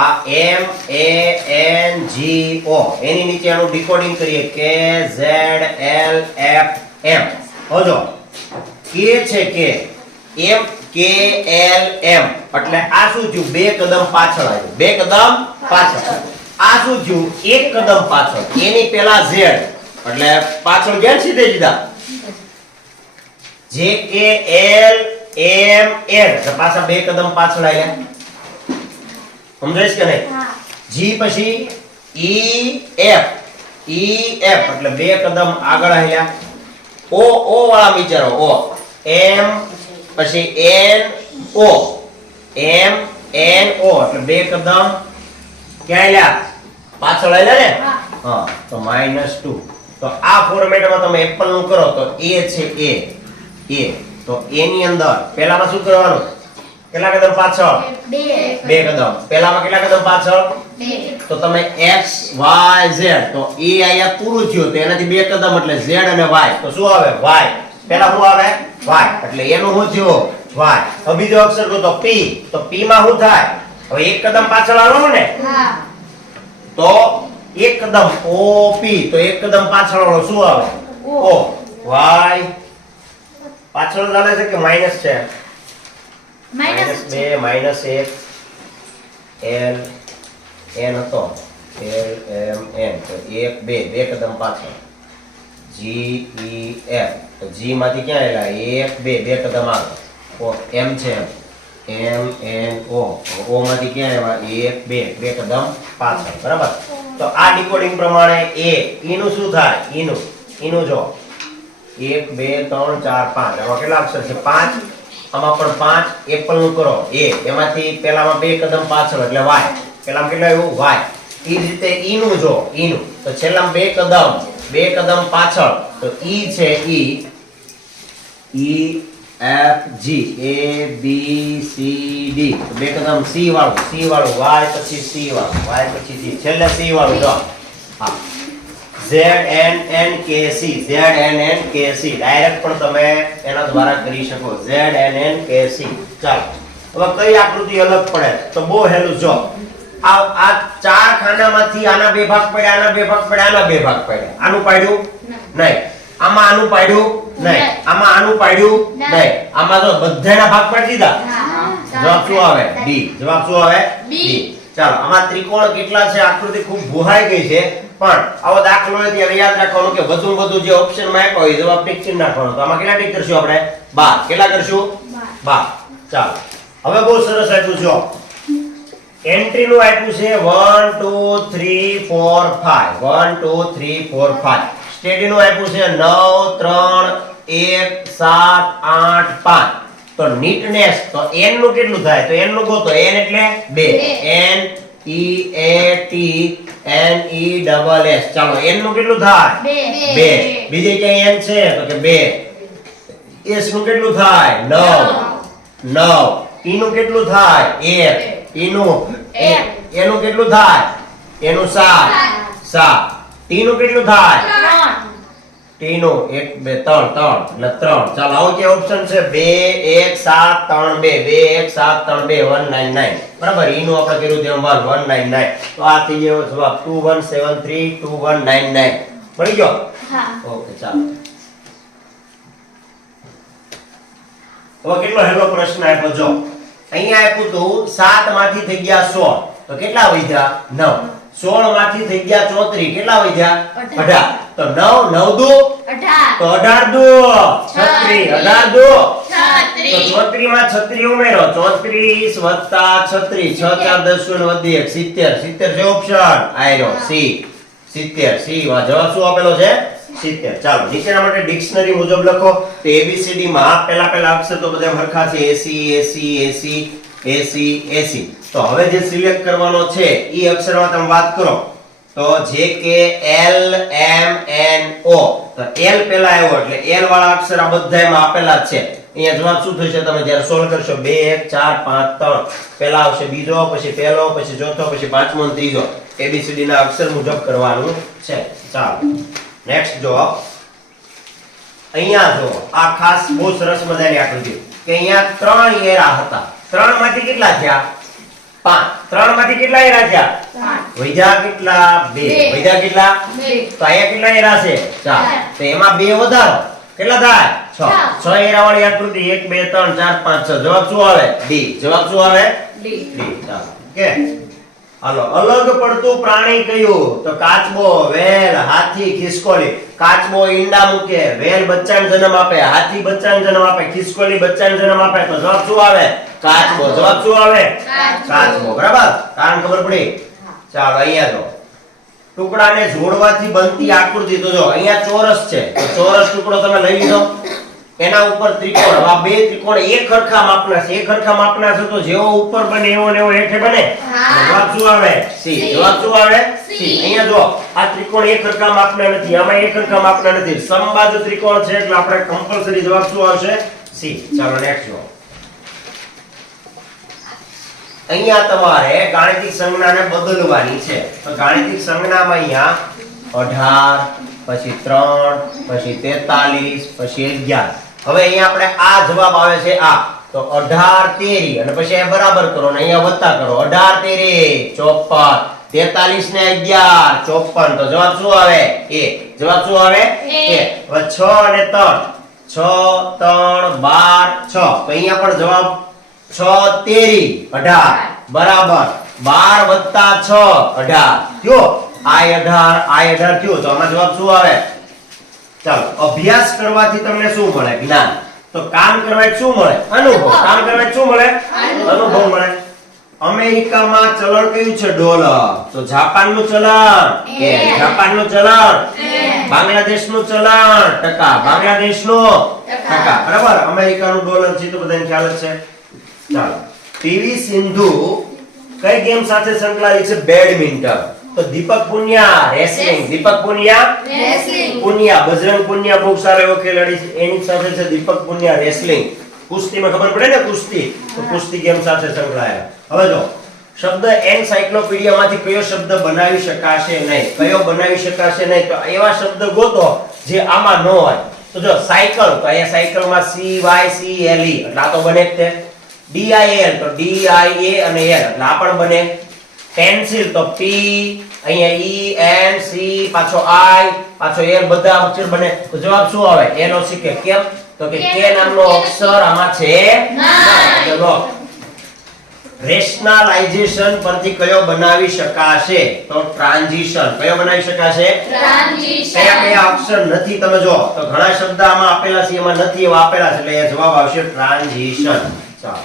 આ M A N G O એની નીચે આનું ડીકોડિંગ કરીએ K Z L F M. હોજો K છે કે M K L M એટલે આ શું થયું બે કદમ પાછળ આવ્યું. બે કદમ પાછળ. આ શું થયું એક કદમ પાછળ. એની પહેલા Z એટલે પાછળ ગયા સીધે સીધા J K L M N તો પાછા બે કદમ પાછળ આવ્યા. સમજાય કે નહીં? G પછી E F એટલે બે કદમ આગળ આવ્યા. O વાળા વિચારો O M પછી N O M N O એટલે બે કદમ ક્યાં આવ્યા પાછળ આવ્યા ને. હા તો -2. તો આ ફોર્મેટમાં તમે એપલ નું કરો તો A છે A તો A ની અંદર પહેલામાં શું કરવાનું કેટલા કદમ પાછળ બે કદમ. પહેલામાં કેટલા કદમ પાછળ તો તમે x y z તો એ આયા પૂરું થયું તો એનાથી બે કદમ એટલે z અને y તો શું આવે y. પહેલા શું આવે y એટલે એનું શું થયું y. હવે બીજો અક્ષર તો p તો p માં શું થાય હવે એક કદમ પાછળ આવવાનું ને તો એક કદમ o p તો એક કદમ પાછળ વાળો શું આવે o y. પાછળ ચાલે છે કે માઈનસ છે -2 -1 L N હતો L M N તો 1 2 બે કદમ પાછળ G E F તો G માંથી ક્યાં આવેલા 1 2 બે કદમ આગળ. O M છે M N O O માંથી ક્યાં આવ્યા 1 2 બે કદમ પાછળ. બરાબર. તો આ ડીકોડિંગ પ્રમાણે A E નું શું થાય E નું જો 1 2 3 4 5 આમાં કેટલા અક્ષર છે 5. આમાં પણ 5 એપલ નું કરો A એમાંથી પહેલામાં બે કદમ પાછળ એટલે y. પહેલામાં કેટલા આવ્યું y. એ જ રીતે E નું જો E નું તો છેલ્લામાં બે કદમ પાછળ તો E છે E F G A B C D તો બે કદમ C વાળું y પછી C વાળું y પછી C છેલ્લે C વાળું જો હા Z N N K C direct પણ તમે એના દ્વારા કરી શકો Z N N K C. ચાલો હવે કઈ આકૃતિ અલગ પડે તો બહુ હેલું જો આ ચાર ખાનામાંથી આના બે ભાગ પડ્યા આના બે ભાગ પડ્યા આના બે ભાગ પડ્યા. આનું પાડ્યું નહીં આમાં આનું પાડ્યું નહીં આમાં આનું પાડ્યું નહીં આમાં તો બધાના ભાગ પાડી દીધા. જવાબ શું આવે D. જવાબ શું આવે D. ચાલો આમાં ત્રિકોણ કેટલા છે આકૃતિ ખૂબ ભૂહાઈ ગઈ છે પણ આવો દાખલો નથી હવે યાદ રાખવાનું કે વધુ જે ઓપ્શન માં આપ્યો હોય જવાબ ટીક કરી નાખવાનો. તો આમાં કેટલા ટીક કરશું આપણે 12. કેટલા કરશું 12. ચાલો હવે બહુ સરસ આપ્યું છે એન્ટ્રી નું આપ્યું છે 1 2 3 4 5 1 2 3 4 5. સ્ટેડી નું આપ્યું છે 9 3 1 7 8 5. તો નીટનેસ તો n નું કેટલું થાય તો n નું ગોતો. n એટલે 2 n e a t n e double s. ચાલો n નું કેટલું થાય 2. બીજે ક્યાં n છે તો કે 2. s નું કેટલું થાય 9. e નું કેટલું થાય 1. e નું a નું કેટલું થાય એનું 7 7 ટી નું કેટલું થાય ટી નું 1 2 3 3 એટલે 3 ચાલો આવો કે ઓપ્શન છે 2 1 7 3 2 2 1 7 3 2 199 બરાબર ઈ નું આપણે કર્યું તેમ 199 તો આ થઈ ગયો જવાબ 2173 2199 મળી ગયો હા ઓકે ચાલો હવે કેટલો હેલો પ્રશ્ન આપ્યો જો અહીંયા આપ્યું તો 7 માંથી થઈ ગયા 16 તો કેટલા વધ્યા 9 16 માંથી થઈ ગયા 34 કેટલા વધ્યા 18 તો 9 9 દુ 18 તો 18 દુ 36 18 દુ 36 તો 34 માં 36 ઉમેરો 34 36 6 4 10 શૂન્ય વધી 1 70 70 છે ઓપ્શન આયરો સી 70 સી માં જવાબ શું આપેલો છે 70 ચાલો નીચેના માટે ડિક્શનરી મુજબ લખો તો ABCD માં પહેલા અક્ષર તો બધા સરખા છે AC AC તો હવે જે સિલેક્ટ કરવાનો છે ઈ અક્ષરમાં તમે વાત કરો તો જે કે L M N O તો L પહેલા આવ્યો એટલે L વાળા અક્ષર આ બધાયમાં આપેલા જ છે અહીંયા જવાબ શું થશે તમે જ્યારે સોલ્વ કરશો 2 1 4 5 3 પહેલા આવશે બીજો પછી પહેલો પછી ચોથો પછી પાંચમો અને ત્રીજો ABCD ના અક્ષર મુજબ કરવાનું છે ચાલો નેક્સ્ટ જો અહીંયા જો આ ખાસ બહુ સરસ મજાની આકૃતિ કે અહીંયા 3 એરા હતા 3 માંથી કેટલા થયા 5 3 માંથી કેટલા એરા થયા 5 વૈધા કેટલા 2 વૈધા કેટલા 2 તો અહીંયા કેટલા એરા છે 4 તો એમાં 2 વધારો કેટલા થાય 6 6 એરા વાળી આકૃતિ 1 2 3 4 5 6 જવાબ શું આવે ડી જવાબ શું આવે ડી ચાલો ઓકે હાલો અલગ પડતું પ્રાણી કયું તો કાચબો વેલ હાથી ખિસકોલી કાચબો ઈંડા મૂકે વેલ બચ્ચાને જન્મ આપે હાથી બચ્ચાને જન્મ આપે ખિસકોલી બચ્ચાને જન્મ આપે તો જવાબ શું આવે કાચબો જવાબ શું આવે કાચબો બરાબર કારણ ખબર પડી ચાલો અહીંયા જો ટુકડાને જોડવાથી બનતી આકૃતિ તો જો અહીંયા ચોરસ છે તો ચોરસ ટુકડો તમે લઈ લીધો એના ઉપર ત્રિકોણ આ બે ત્રિકોણ એક સરખા માપના છે એક સરખા માપના છે તો જેવો ઉપર બને એવો ને એવો હેઠે બને જવાબ શું આવે સી જવાબ શું આવે સી અહીંયા જો આ ત્રિકોણ એક સરખા માપના નથી આમાં એક સરખા માપના નથી સમબાજુ ત્રિકોણ છે એટલે આપણે કમ્પલ્સરી જવાબ શું આવશે સી ચાલો નેક્સ્ટ જો અહીંયા તમારે ગાણિતિક સંજ્ઞાને બદલવાની છે તો ગાણિતિક સંજ્ઞામાં અહીંયા 18 પછી 3 પછી 43 પછી 11 હવે અહીંયા આપણે આ જવાબ આવે છે આ તો 18 તેરી અને પછી આ બરાબર કરો અને અહીંયા વત્તા કરો 18 તેરી 54 43 ને 11 54 તો જવાબ શું આવે એ જવાબ શું આવે એ હવે 6 અને 3 6 3 12 6 તો અહીંયા પણ જવાબ 6 તેરી 18 બરાબર 12 + 6 18 થયો I18 થયો તો આમાં જવાબ શું આવે ચાલો અભ્યાસ કરવાથી તમને શું મળે જ્ઞાન તો કામ કરવાથી શું મળે અનુભવ કામ કરવાથી શું મળે અનુભવ મળે અમેરિકામાં ચલણ કયું છે ડોલર તો જાપાનનું ચલણ કે જાપાનનું ચલણ બાંગ્લાદેશનું ચલણ ટકા બાંગ્લાદેશનું ટકા બરાબર અમેરિકાનું ડોલર છે તો બધાને ખ્યાલ જ છે ચાલો પીવી સિંધુ કઈ ગેમ સાથે સંકળાયેલી છે બેડમિન્ટન તો દીપક પુનિયા રેસલિંગ દીપક પુનિયા રેસલિંગ પુનિયા બજરંગ પુનિયા બહુ સારો એવો ખેલાડી છે એની સાથે છે દીપક પુનિયા રેસલિંગ કુસ્તીમાં ખબર પડે ને કુસ્તી તો કુસ્તી ગેમ સાથે સંકળાયેલા હવે જો શબ્દ એનસાઇક્લોપીડિયામાંથી કયો શબ્દ બનાવી શકાશે નહીં કયો બનાવી શકાશે નહીં તો એવા શબ્દ ગોતો જે આમાં ન હોય તો જો સાયકલ તો અહીંયા સાયકલમાં CYCLE એટલે આ તો બને જ તે DIL તો DIA અને L એટલે આ પણ બને પેન્સિલ તો P અહીંયા E N C પાછો I પાછો L બધા અક્ષર બને તો જવાબ શું આવે NOC કે કેમ તો કે K નામનો અક્ષર આમાં છે ના ચલો રેશનલાઇઝેશન પરથી કયો બનાવી શકાશે તો ટ્રાન્ઝિશન કયો બનાવી શકાશે ટ્રાન્ઝિશન કયા અક્ષર નથી તમે જો તો ઘણા શબ્દ આમાં આપેલા છે એમાં નથી એવા આપેલા છે એટલે એ જવાબ આવશે ટ્રાન્ઝિશન ચાલો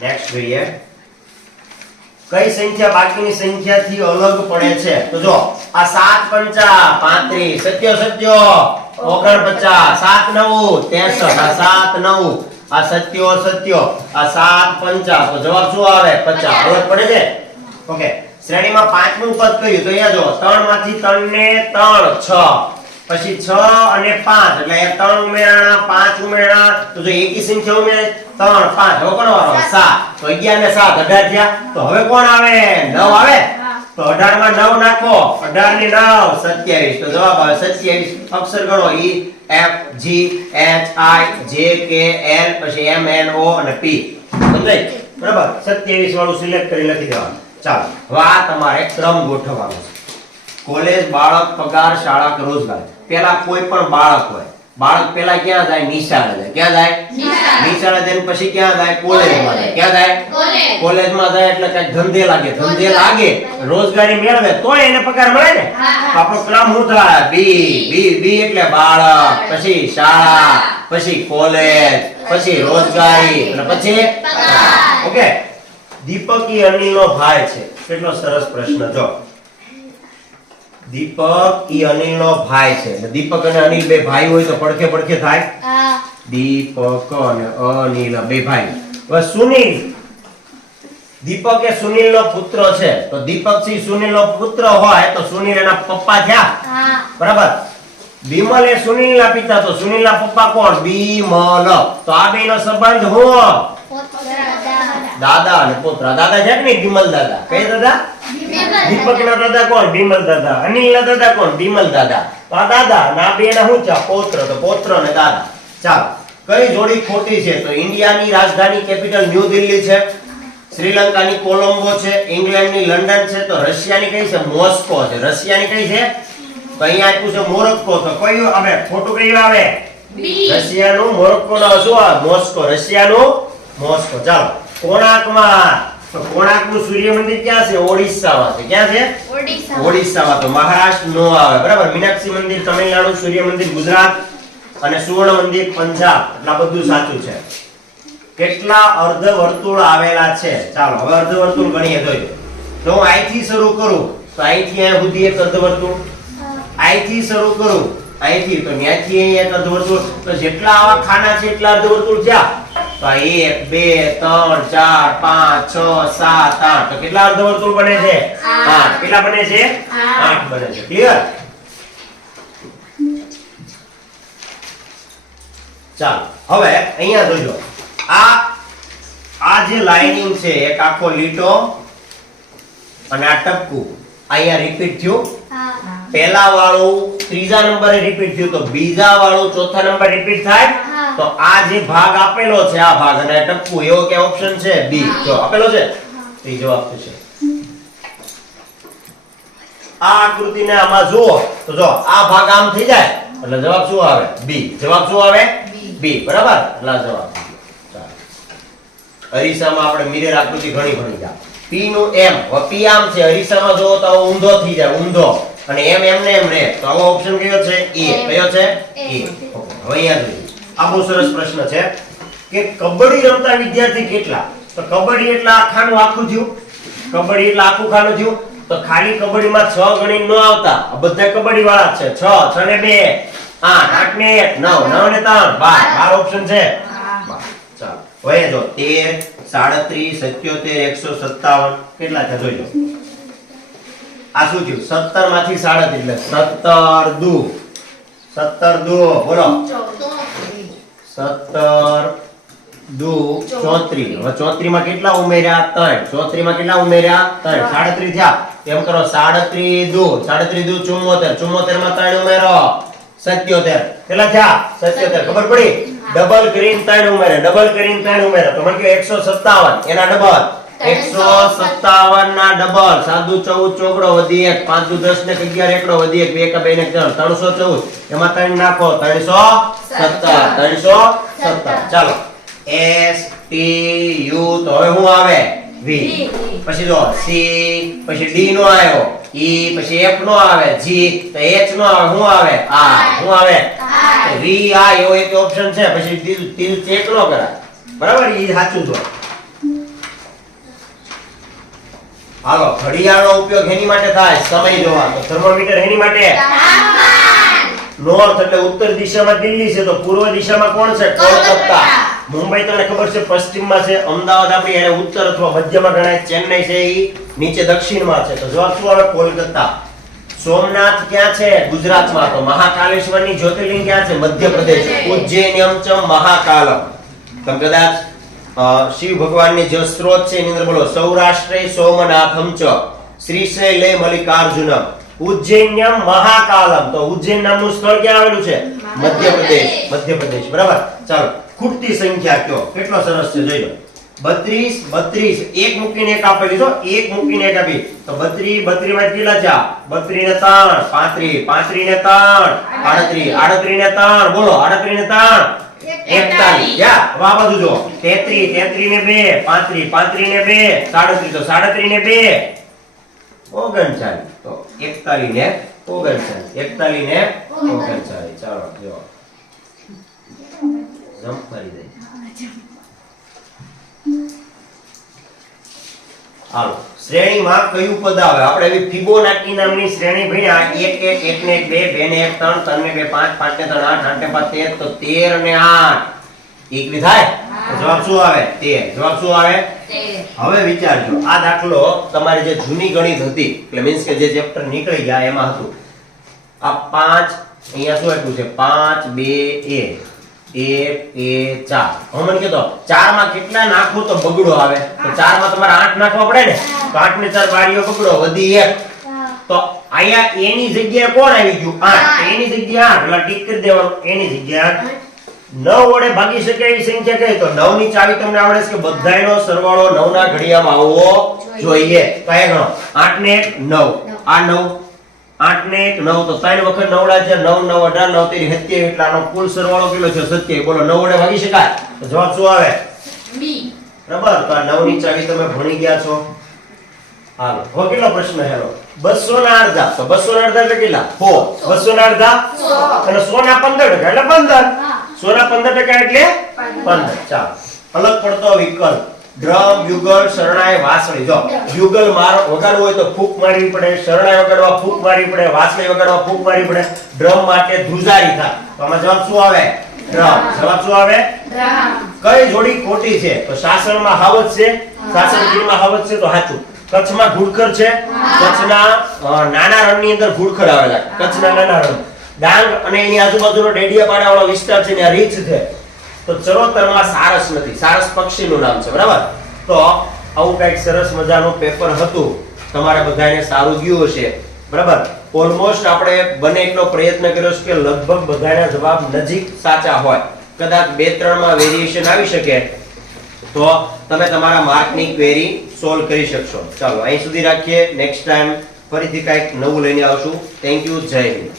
નેક્સ્ટ જોઈએ કઈ સંખ્યા બાકીની સંખ્યાથી અલગ પડે છે તો જો આ 7 × 5 35 સત્યો 49 7 9 63 આ 7 9 આ સત્યો આ 7 5 તો જવાબ શું આવે 50 અલગ પડે છે ઓકે શ્રેણીમાં પાંચમું પદ કયું તો અહીંયા જો 3 માંથી 3 ને 3 6 પછી 6 અને 5 એટલે અહીંયા 3 ઉમેરાણા 5 ઉમેરાણા તો જો એકી સંખ્યા ઉમેરે 3 5 હવે કોનો વારો 7 તો 11 ને 7 18 થયા તો હવે કોણ આવે 9 આવે તો 18 માં 9 નાખો 18 ને 9 27 તો જવાબ આવે 27 અક્ષર ગણો E F G H I J K L પછી M N O અને P સમજાય બરાબર 27 વાળું સિલેક્ટ કરી લખી દેવાનું ચાલો હવે આ તમારે ક્રમ ગોઠવવાનો છે કોલેજ બાળક પગાર શાળા કે રોજગાર પેલા કોઈ પણ બાળક હોય બાળક પેલા ક્યાં જાય નિશાળે જાય ક્યાં જાય નિશાળે જઈને પછી ક્યાં જાય કોલેજમાં જાય ક્યાં જાય કોલેજમાં જાય એટલે કઈ ધંધે લાગે રોજગારી મેળવે તોય એને પગાર મળે ને આપણો ક્રમ શું થાય બી એટલે બાળક પછી શાળા પછી કોલેજ પછી રોજગારી અને પછી પગાર ઓકે દીપક ઈ અનિલનો ભાઈ છે કેટલો સરસ પ્રશ્ન જો દીપક ઈ અનિલનો ભાઈ છે એટલે દીપક અને અનિલ બે ભાઈ હોય તો પડખે થાય દીપક અને અનિલ બે ભાઈ હવે સુનિલ દીપક એ સુનિલનો પુત્ર છે તો દીપક સી સુનિલનો પુત્ર હોય તો સુનિલ એના પપ્પા થયા બરાબર બીમલ એ સુનિલના પિતા તો સુનિલના પપ્પા કોણ બીમલ તો આ બેનો સંબંધ હું દાદા અને પુત્ર દાદા છે કે નહીં બીમલ દાદા કઈ દાદા દીપકના દાદા કોણ બીમલ દાદા અનિલના દાદા કોણ બીમલ દાદા તો આ દાદા ના બેના શું છે પૌત્ર તો પૌત્ર અને દાદા ચાલો કઈ જોડી ખોટી છે તો ઇન્ડિયાની રાજધાની કેપિટલ ન્યૂ દિલ્હી છે શ્રીલંકાની કોલંબો છે ઇંગ્લેન્ડની લંડન છે તો રશિયાની કઈ છે મોસ્કો છે રશિયાની કઈ છે તો અહીંયા આપ્યું છે મોરોક્કો તો કયું આવે ખોટું કયું આવે રશિયાનું મોરોક્કો નો શું આવે મોસ્કો રશિયાનું મોસ્કો ચાલો કોણાર્કમાં તો કોણાર્કનું સૂર્ય મંદિર ક્યાં છે ઓડિશામાં છે ક્યાં છે ઓડિશામાં તો મહારાષ્ટ્ર નો આવે બરાબર મીનાક્ષી મંદિર તમિલનાડુ સૂર્ય મંદિર ગુજરાત અને સુવર્ણ મંદિર પંજાબ એટલા બધું સાચું છે કેટલા અર્ધવર્તુળ આવેલા છે ચાલો હવે અર્ધવર્તુળ ગણીએ જોઈએ તો હું અહીંથી શરૂ કરું તો અહીંથી અહીંયા સુધી એક અર્ધવર્તુળ અહીંથી શરૂ કરું અહીંથી તો ત્યાંથી અહીંયા એક અર્ધવર્તુળ તો જેટલા આવા ખાના છે એટલા અર્ધવર્તુળ થયા તો 1 2 3 4 5 6 7 8 તો કેટલા અર્ધવર્તુળ બને છે 8 કેટલા બને છે 8 બને છે ક્લિયર ચાલો હવે અહીંયા જોજો આ જે લાઇનિંગ છે એક આખો લીટો અને આ ટપકું અહીંયા રિપીટ થયું પહેલા વાળું ત્રીજા નંબરે રિપીટ થયું તો બીજા વાળું ચોથા નંબર રિપીટ થાય તો આ જે ભાગ આપેલો છે આ ભાગ અને ટપકું એવો કે ઓપ્શન છે બી જો આપેલો છે તો જવાબ થશે આ આકૃતિને આમાં જુઓ તો જો આ ભાગ આમ થઈ જાય એટલે જવાબ શું આવે બી જવાબ શું આવે બી બરાબર એટલે જવાબ અરીસામાં આપણે મિરર આકૃતિ ઘણી ભણી જા P નું M હવે P આમ છે અરીસામાં જો તો ઊંધો થઈ જાય ઊંધો અને M ને એમ રહે તો આવો ઓપ્શન કયો છે A કયો છે A હવે અહીંયા જોઈએ આ બહુ સરસ પ્રશ્ન છે કે કબડ્ડી રમતા વિદ્યાર્થી કેટલા તો કબડ્ડી એટલે આખાનું આખું થયું કબડ્ડી એટલે આખું ખાનું થયું તો ખાલી કબડ્ડીમાં 6 ગણી ન આવતા આ બધા કબડ્ડી વાળા છે 6 ને 2 8 8 ને 1 9 9 ને 3 12 ઓપ્શન છે ચાલો હવે જો 13 37 77 157 કેટલા છે જોઈજો આ શું થયું 17 માંથી 37 એટલે 17 દુ બોલો 17 દુ 34 હવે 34 માં કેટલા ઉમેર્યા 3 34 માં કેટલા ઉમેર્યા 3 37 થયા એમ કરો 37 દુ 74 74 માં 3 ઉમેરો 77 કેટલા થયા 77 ખબર પડી ડબલ કરીને 3 ઉમેરે તો મને કે 157 એના ડબલ 157 ના ડબલ 7 દુ 14 ચોકડો વધી 1 5 દુ 10 ને 11 એકડો વધી 1 2 કા 2 ને 4 314 એમાં 3 નાખો 317 ચાલો S T U તો હવે શું આવે V પછી જો C પછી D નો આવ્યો E પછી F નો આવે G તો H નો આવે શું આવે I શું આવે તો V I એવો એક ઓપ્શન છે પછી ત્રીજું ચેક નો કરાય બરાબર ઈ સાચું છે હાલો ઘડિયાળનો ઉપયોગ એની માટે થાય સમય જોવા તો થર્મોમીટર એની માટે નોર્થ એટલે ઉત્તર દિશામાં દિલ્હી છે તો પૂર્વ દિશામાં કોણ છે કોલકાતા મુંબઈ તમને ખબર છે પશ્ચિમમાં છે અમદાવાદ આપણી એને ઉત્તર અથવા મધ્યમાં ગણાય ચેન્નઈ છે ઈ નીચે દક્ષિણમાં છે તો જવાબ શું આવે કોલકાતા સોમનાથ ક્યાં છે ગુજરાતમાં તો મહાકાલેશ્વરની જ્યોતિર્લિંગ ક્યાં છે મધ્યપ્રદેશ ઉજ્જૈન્યમ ચ મહાકાલમ તમે કદાચ શિવ ભગવાનની જે સ્ત્રોત છે એની અંદર બોલો સૌરાષ્ટ્રે સોમનાથમ ચ શ્રીશૈલે મલ્લિકાર્જુનમ, ઉજ્જૈન્યમ મહાકાલમ. તો ઉજ્જૈન નામનું સ્થળ ક્યાં આવેલું છે? મધ્યપ્રદેશ. મધ્યપ્રદેશ, બરાબર. ચાલો ખૂટતી સંખ્યા કયો? કેટલો સરસ છે, જોઈ લો. 32 32 એક મૂકીને એક આપેલી છો, એક મૂકીને એક આપી. તો 32 32 માં કેટલા છે? 32 ને 3 35 35 ને 3 38 38 ને 3 બોલો 38 ને 3 41. યા વા બાજુ જો 33 33 ને 2 35 35 ને 2 37 તો 37 ને 2 39. તો 41 ને 39 41 ને 39. ચાલો જો જમ્પ કરી દે. હાલો શ્રેણીમાં કયું પદ આવે? આપણે એવી ફિબોનાકી નામની શ્રેણી ભણ્યા. 1 1 1 ને 1 2 2 ને 1 3 3 ને 2 5 5 ને 3 8 8 ને 5 13. તો 13 અને 8 એકલી થાય. તો જવાબ શું આવે? 13. જવાબ શું આવે? 13. હવે વિચારજો, આ દાખલો તમારી જે જૂની ગણિત હતી એટલે મીન્સ કે જે ચેપ્ટર નીકળી ગયા એમાં હતું. આ 5 અહીંયા શું આપ્યું છે? 5 2 1 1 4. હવે મને કહેતો 4 માં કેટલા નાખો તો બગડો આવે? તો 4 માં તમારે 8 નાખવા પડે ને. તો 8 ને 4 બારીઓ બગડો વધી 1. તો અહીંયા એની જગ્યાએ કોણ આવી ગયું? 8. એની જગ્યાએ 8 એટલે ટીક કરી દેવાનું. એની જગ્યાએ 8. 9 વડે ભાગી શકાય એવી સંખ્યા કઈ? તો 9 ની ચાવી તમને આવડે છે કે બધાયનો સરવાળો 9 ના ઘડિયામાં આવવો જોઈએ. તો આ ગણો 8 ને 1 9. આ 9 8 ને 1 9. તો 3 વખત 9 ડા છે 9 9 18 9 3 27. એટલે આનો કુલ સરવાળો કેટલો છે? 27. બોલો 9 વડે ભાગી શકાય? તો જવાબ શું આવે? બી. બરાબર. તો આ 9 ની ચાવી તમે ભણી ગયા છો. હાલો હવે કેટલો પ્રશ્ન હેલો? 200 ના અડધા. તો 200 ના અડધા એટલે કેટલા? 4. 200 ના અડધા 100. અને 100 ના 15 ટકા એટલે 15. 100 ના 15 ટકા એટલે 15. ચાલો અલગ પડતો વિકલ્પ ડ્રમ, યુગલ, શરણાઈ, વાંસળી. જો યુગલ વગાડવું હોય તો ફૂંક મારવી પડે, શરણાઈ વગાડવા ફૂંક મારવી પડે, વાંસળી વગાડવા ફૂંક મારવી પડે, ડ્રમ માટે ધ્રુજારી થાય. તો આમાં જવાબ શું આવે? ડ્રમ. જવાબ શું આવે? ડ્રમ. કઈ જોડી ખોટી છે? તો શાસનમાં હાવજ છે, શાસનગીરમાં હાવજ છે તો સાચું. કચ્છમાં ઘુડખર છે, કચ્છના નાના રણની અંદર ઘુડખર આવેલા, કચ્છના નાના રણ. ડાંગ અને એની આજુબાજુનો ડેડિયાપાડા વાળો વિસ્તાર છે ત્યાં રીંછ છે. તો ચરોતરમાં સારસ નથી, સારસ પક્ષીનું નામ છે, બરાબર. તો આવું કઈક સરસ મજાનું પેપર હતું. તમારે બધાને સારું ગયું હશે, બરાબર. ઓલમોસ્ટ આપણે બને એટલો પ્રયત્ન કર્યો છે કે લગભગ બધાના જવાબ નજીક સાચા હોય. કદાચ 2-3 માં વેરિએશન આવી શકે તો તમે તમારા માર્કની ક્વેરી સોલ્વ કરી શકશો. ચાલો અહીં સુધી રાખીએ. નેક્સ્ટ ટાઈમ ફરીથી કંઈક નવું લઈને આવશું. Thank you. જય હિન્દ.